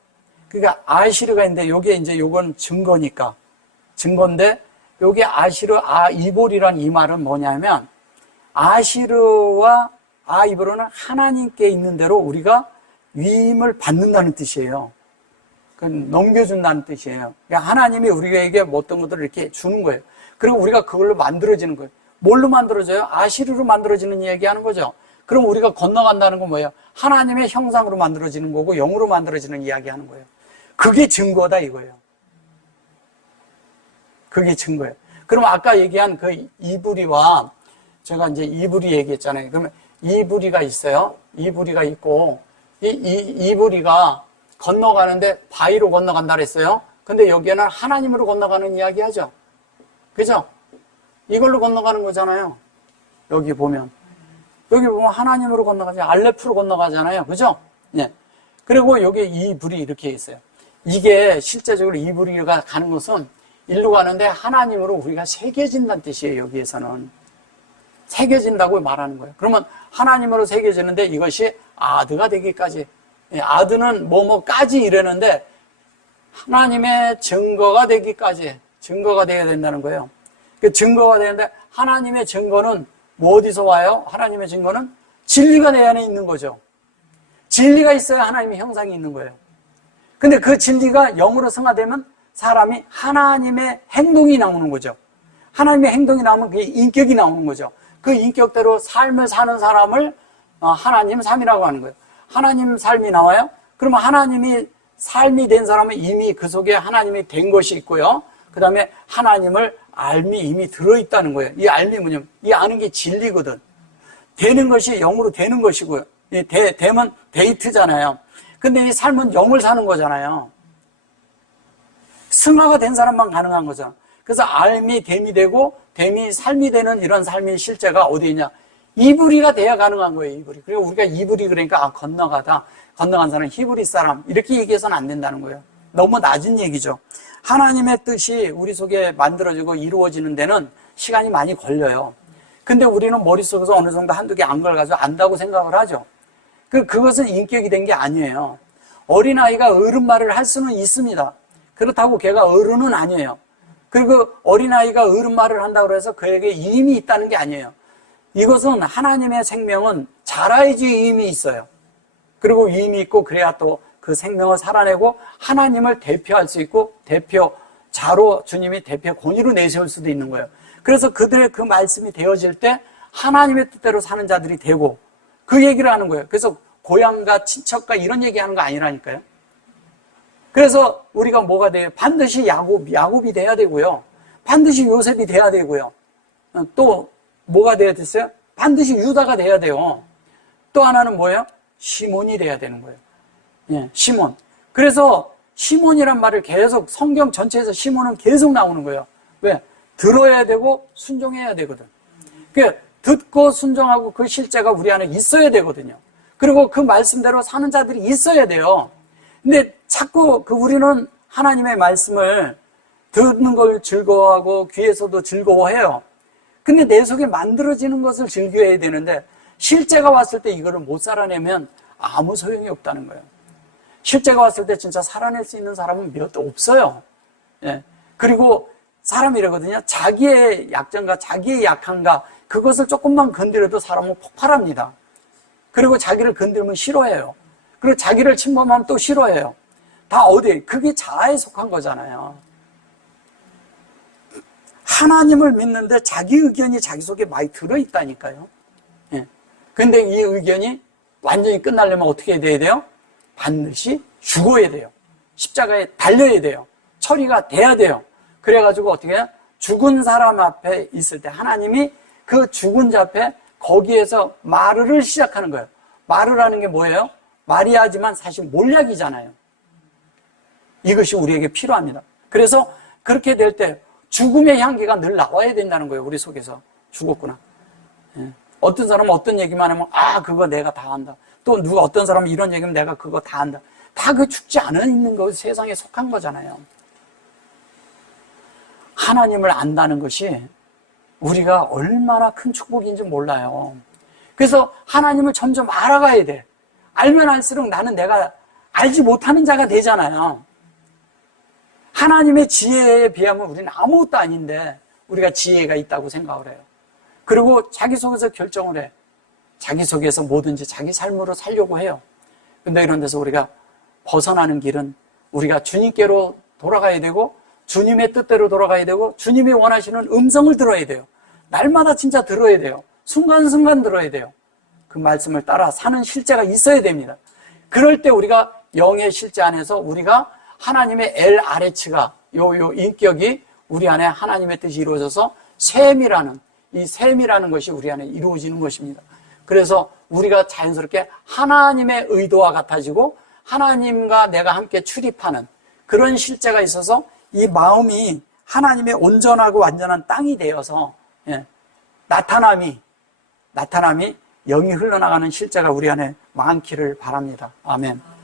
그러니까 아시르가 있는데 요건 증거인데 여기 아시르 이볼이란 이 말은 뭐냐면 아시르와 이볼은 하나님께 있는 대로 우리가 위임을 받는다는 뜻이에요. 넘겨준다는 뜻이에요. 그러니까 하나님이 우리에게 어떤 것들을 이렇게 주는 거예요. 그리고 우리가 그걸로 만들어지는 거예요. 뭘로 만들어져요? 아시르로 만들어지는 얘기하는 거죠. 그럼 우리가 건너간다는 건 뭐예요? 하나님의 형상으로 만들어지는 거고 영으로 만들어지는 이야기하는 거예요. 그게 증거다 이거예요. 그게 증거예요. 그럼 아까 얘기한 이불이와 제가 이제 이불이 얘기했잖아요. 그러면 이불이가 있어요. 이불이가 있고 이불이가 건너가는데 바위로 건너간다 그랬어요. 근데 여기에는 하나님으로 건너가는 이야기 하죠. 그죠? 이걸로 건너가는 거잖아요. 여기 보면 하나님으로 건너가지, 알레프로 건너가잖아요. 그죠? 예. 그리고 여기 이 불이 이렇게 있어요. 이게 실제적으로 이 불이가 가는 것은 일로 가는데 하나님으로 우리가 새겨진다는 뜻이에요. 여기에서는 새겨진다고 말하는 거예요. 그러면 하나님으로 새겨지는데 이것이 아드가 되기까지, 아드는 뭐뭐까지 이러는데 하나님의 증거가 되기까지, 증거가 되어야 된다는 거예요. 그 증거가 되는데 하나님의 증거는 뭐 어디서 와요? 하나님의 증거는 진리가 내 안에 있는 거죠. 진리가 있어야 하나님의 형상이 있는 거예요. 근데 그 진리가 영으로 승화되면 사람이 하나님의 행동이 나오는 거죠. 하나님의 행동이 나오면 그게 인격이 나오는 거죠. 그 인격대로 삶을 사는 사람을 하나님 삶이라고 하는 거예요. 하나님 삶이 나와요? 그러면 하나님이 삶이 된 사람은 이미 그 속에 하나님이 된 것이 있고요. 그 다음에 하나님을 알미 이미 들어있다는 거예요. 이 알미 뭐냐면 이 아는 게 진리거든. 되는 것이 영으로 되는 것이고요. 되면 데이트잖아요. 근데 이 삶은 영을 사는 거잖아요. 승화가 된 사람만 가능한 거죠. 그래서 알미 됨이 되고 됨이 삶이 되는 이런 삶의 실제가 어디 있냐? 이브리가 돼야 가능한 거예요. 이브리. 그리고 우리가 이브리 그러니까 건너간 사람 히브리 사람 이렇게 얘기해서는 안 된다는 거예요. 너무 낮은 얘기죠. 하나님의 뜻이 우리 속에 만들어지고 이루어지는 데는 시간이 많이 걸려요. 근데 우리는 머릿속에서 어느 정도 한두 개 안 걸어가지고 안다고 생각을 하죠. 그것은 인격이 된 게 아니에요. 어린아이가 어른말을 할 수는 있습니다. 그렇다고 걔가 어른은 아니에요. 그리고 어린아이가 어른말을 한다고 해서 그에게 이임이 있다는 게 아니에요. 이것은 하나님의 생명은 자라야지 이임이 있어요. 그리고 이임이 있고 그래야 또 그 생명을 살아내고 하나님을 대표할 수 있고 대표자로 주님이 대표 권위로 내세울 수도 있는 거예요. 그래서 그들의 그 말씀이 되어질 때 하나님의 뜻대로 사는 자들이 되고 그 얘기를 하는 거예요. 그래서 고향과 친척과 이런 얘기하는 거 아니라니까요. 그래서 우리가 뭐가 돼요? 반드시 야곱이 돼야 되고요. 반드시 요셉이 돼야 되고요. 또 뭐가 돼야 됐어요? 반드시 유다가 돼야 돼요. 또 하나는 뭐예요? 시몬이 돼야 되는 거예요. 예, 시몬. 그래서 시몬이란 말을 계속 성경 전체에서 시몬은 계속 나오는 거예요. 왜? 들어야 되고 순종해야 되거든. 그러니까 듣고 순종하고 그 실제가 우리 안에 있어야 되거든요. 그리고 그 말씀대로 사는 자들이 있어야 돼요. 근데 자꾸 우리는 하나님의 말씀을 듣는 걸 즐거워하고 귀에서도 즐거워해요. 근데 내 속에 만들어지는 것을 즐겨야 되는데 실제가 왔을 때 이거를 못 살아내면 아무 소용이 없다는 거예요. 실제가 왔을 때 진짜 살아낼 수 있는 사람은 몇 없어요. 예. 그리고 사람이 이러거든요. 자기의 약점과 자기의 약함과 그것을 조금만 건드려도 사람은 폭발합니다. 그리고 자기를 건드리면 싫어해요. 그리고 자기를 침범하면 또 싫어해요. 다 어디? 그게 자아에 속한 거잖아요. 하나님을 믿는데 자기 의견이 자기 속에 많이 들어있다니까요. 예. 근데 이 의견이 완전히 끝나려면 어떻게 돼야 돼요? 반드시 죽어야 돼요. 십자가에 달려야 돼요. 처리가 돼야 돼요. 그래가지고 어떻게 해요? 죽은 사람 앞에 있을 때 하나님이 그 죽은 자 앞에 거기에서 말을 시작하는 거예요. 말을 하는 게 뭐예요? 말이 하지만 사실 몰약이잖아요. 이것이 우리에게 필요합니다. 그래서 그렇게 될 때 죽음의 향기가 늘 나와야 된다는 거예요. 우리 속에서 죽었구나. 예. 어떤 사람은 어떤 얘기만 하면 그거 내가 다 한다. 또 누가 어떤 사람은 이런 얘기면 내가 그거 다 한다. 다 그 죽지 않아 있는 거 세상에 속한 거잖아요. 하나님을 안다는 것이 우리가 얼마나 큰 축복인지 몰라요. 그래서 하나님을 점점 알아가야 돼. 알면 알수록 나는 내가 알지 못하는 자가 되잖아요. 하나님의 지혜에 비하면 우리는 아무것도 아닌데 우리가 지혜가 있다고 생각을 해요. 그리고 자기 속에서 결정을 해. 자기 속에서 뭐든지 자기 삶으로 살려고 해요. 근데 이런 데서 우리가 벗어나는 길은 우리가 주님께로 돌아가야 되고 주님의 뜻대로 돌아가야 되고 주님이 원하시는 음성을 들어야 돼요. 날마다 진짜 들어야 돼요. 순간순간 들어야 돼요. 그 말씀을 따라 사는 실제가 있어야 됩니다. 그럴 때 우리가 영의 실제 안에서 우리가 하나님의 엘 아레츠가 요 인격이 우리 안에 하나님의 뜻이 이루어져서 이 셈이라는 것이 우리 안에 이루어지는 것입니다. 그래서 우리가 자연스럽게 하나님의 의도와 같아지고 하나님과 내가 함께 출입하는 그런 실제가 있어서 이 마음이 하나님의 온전하고 완전한 땅이 되어서 나타남이 영이 흘러나가는 실제가 우리 안에 많기를 바랍니다. 아멘.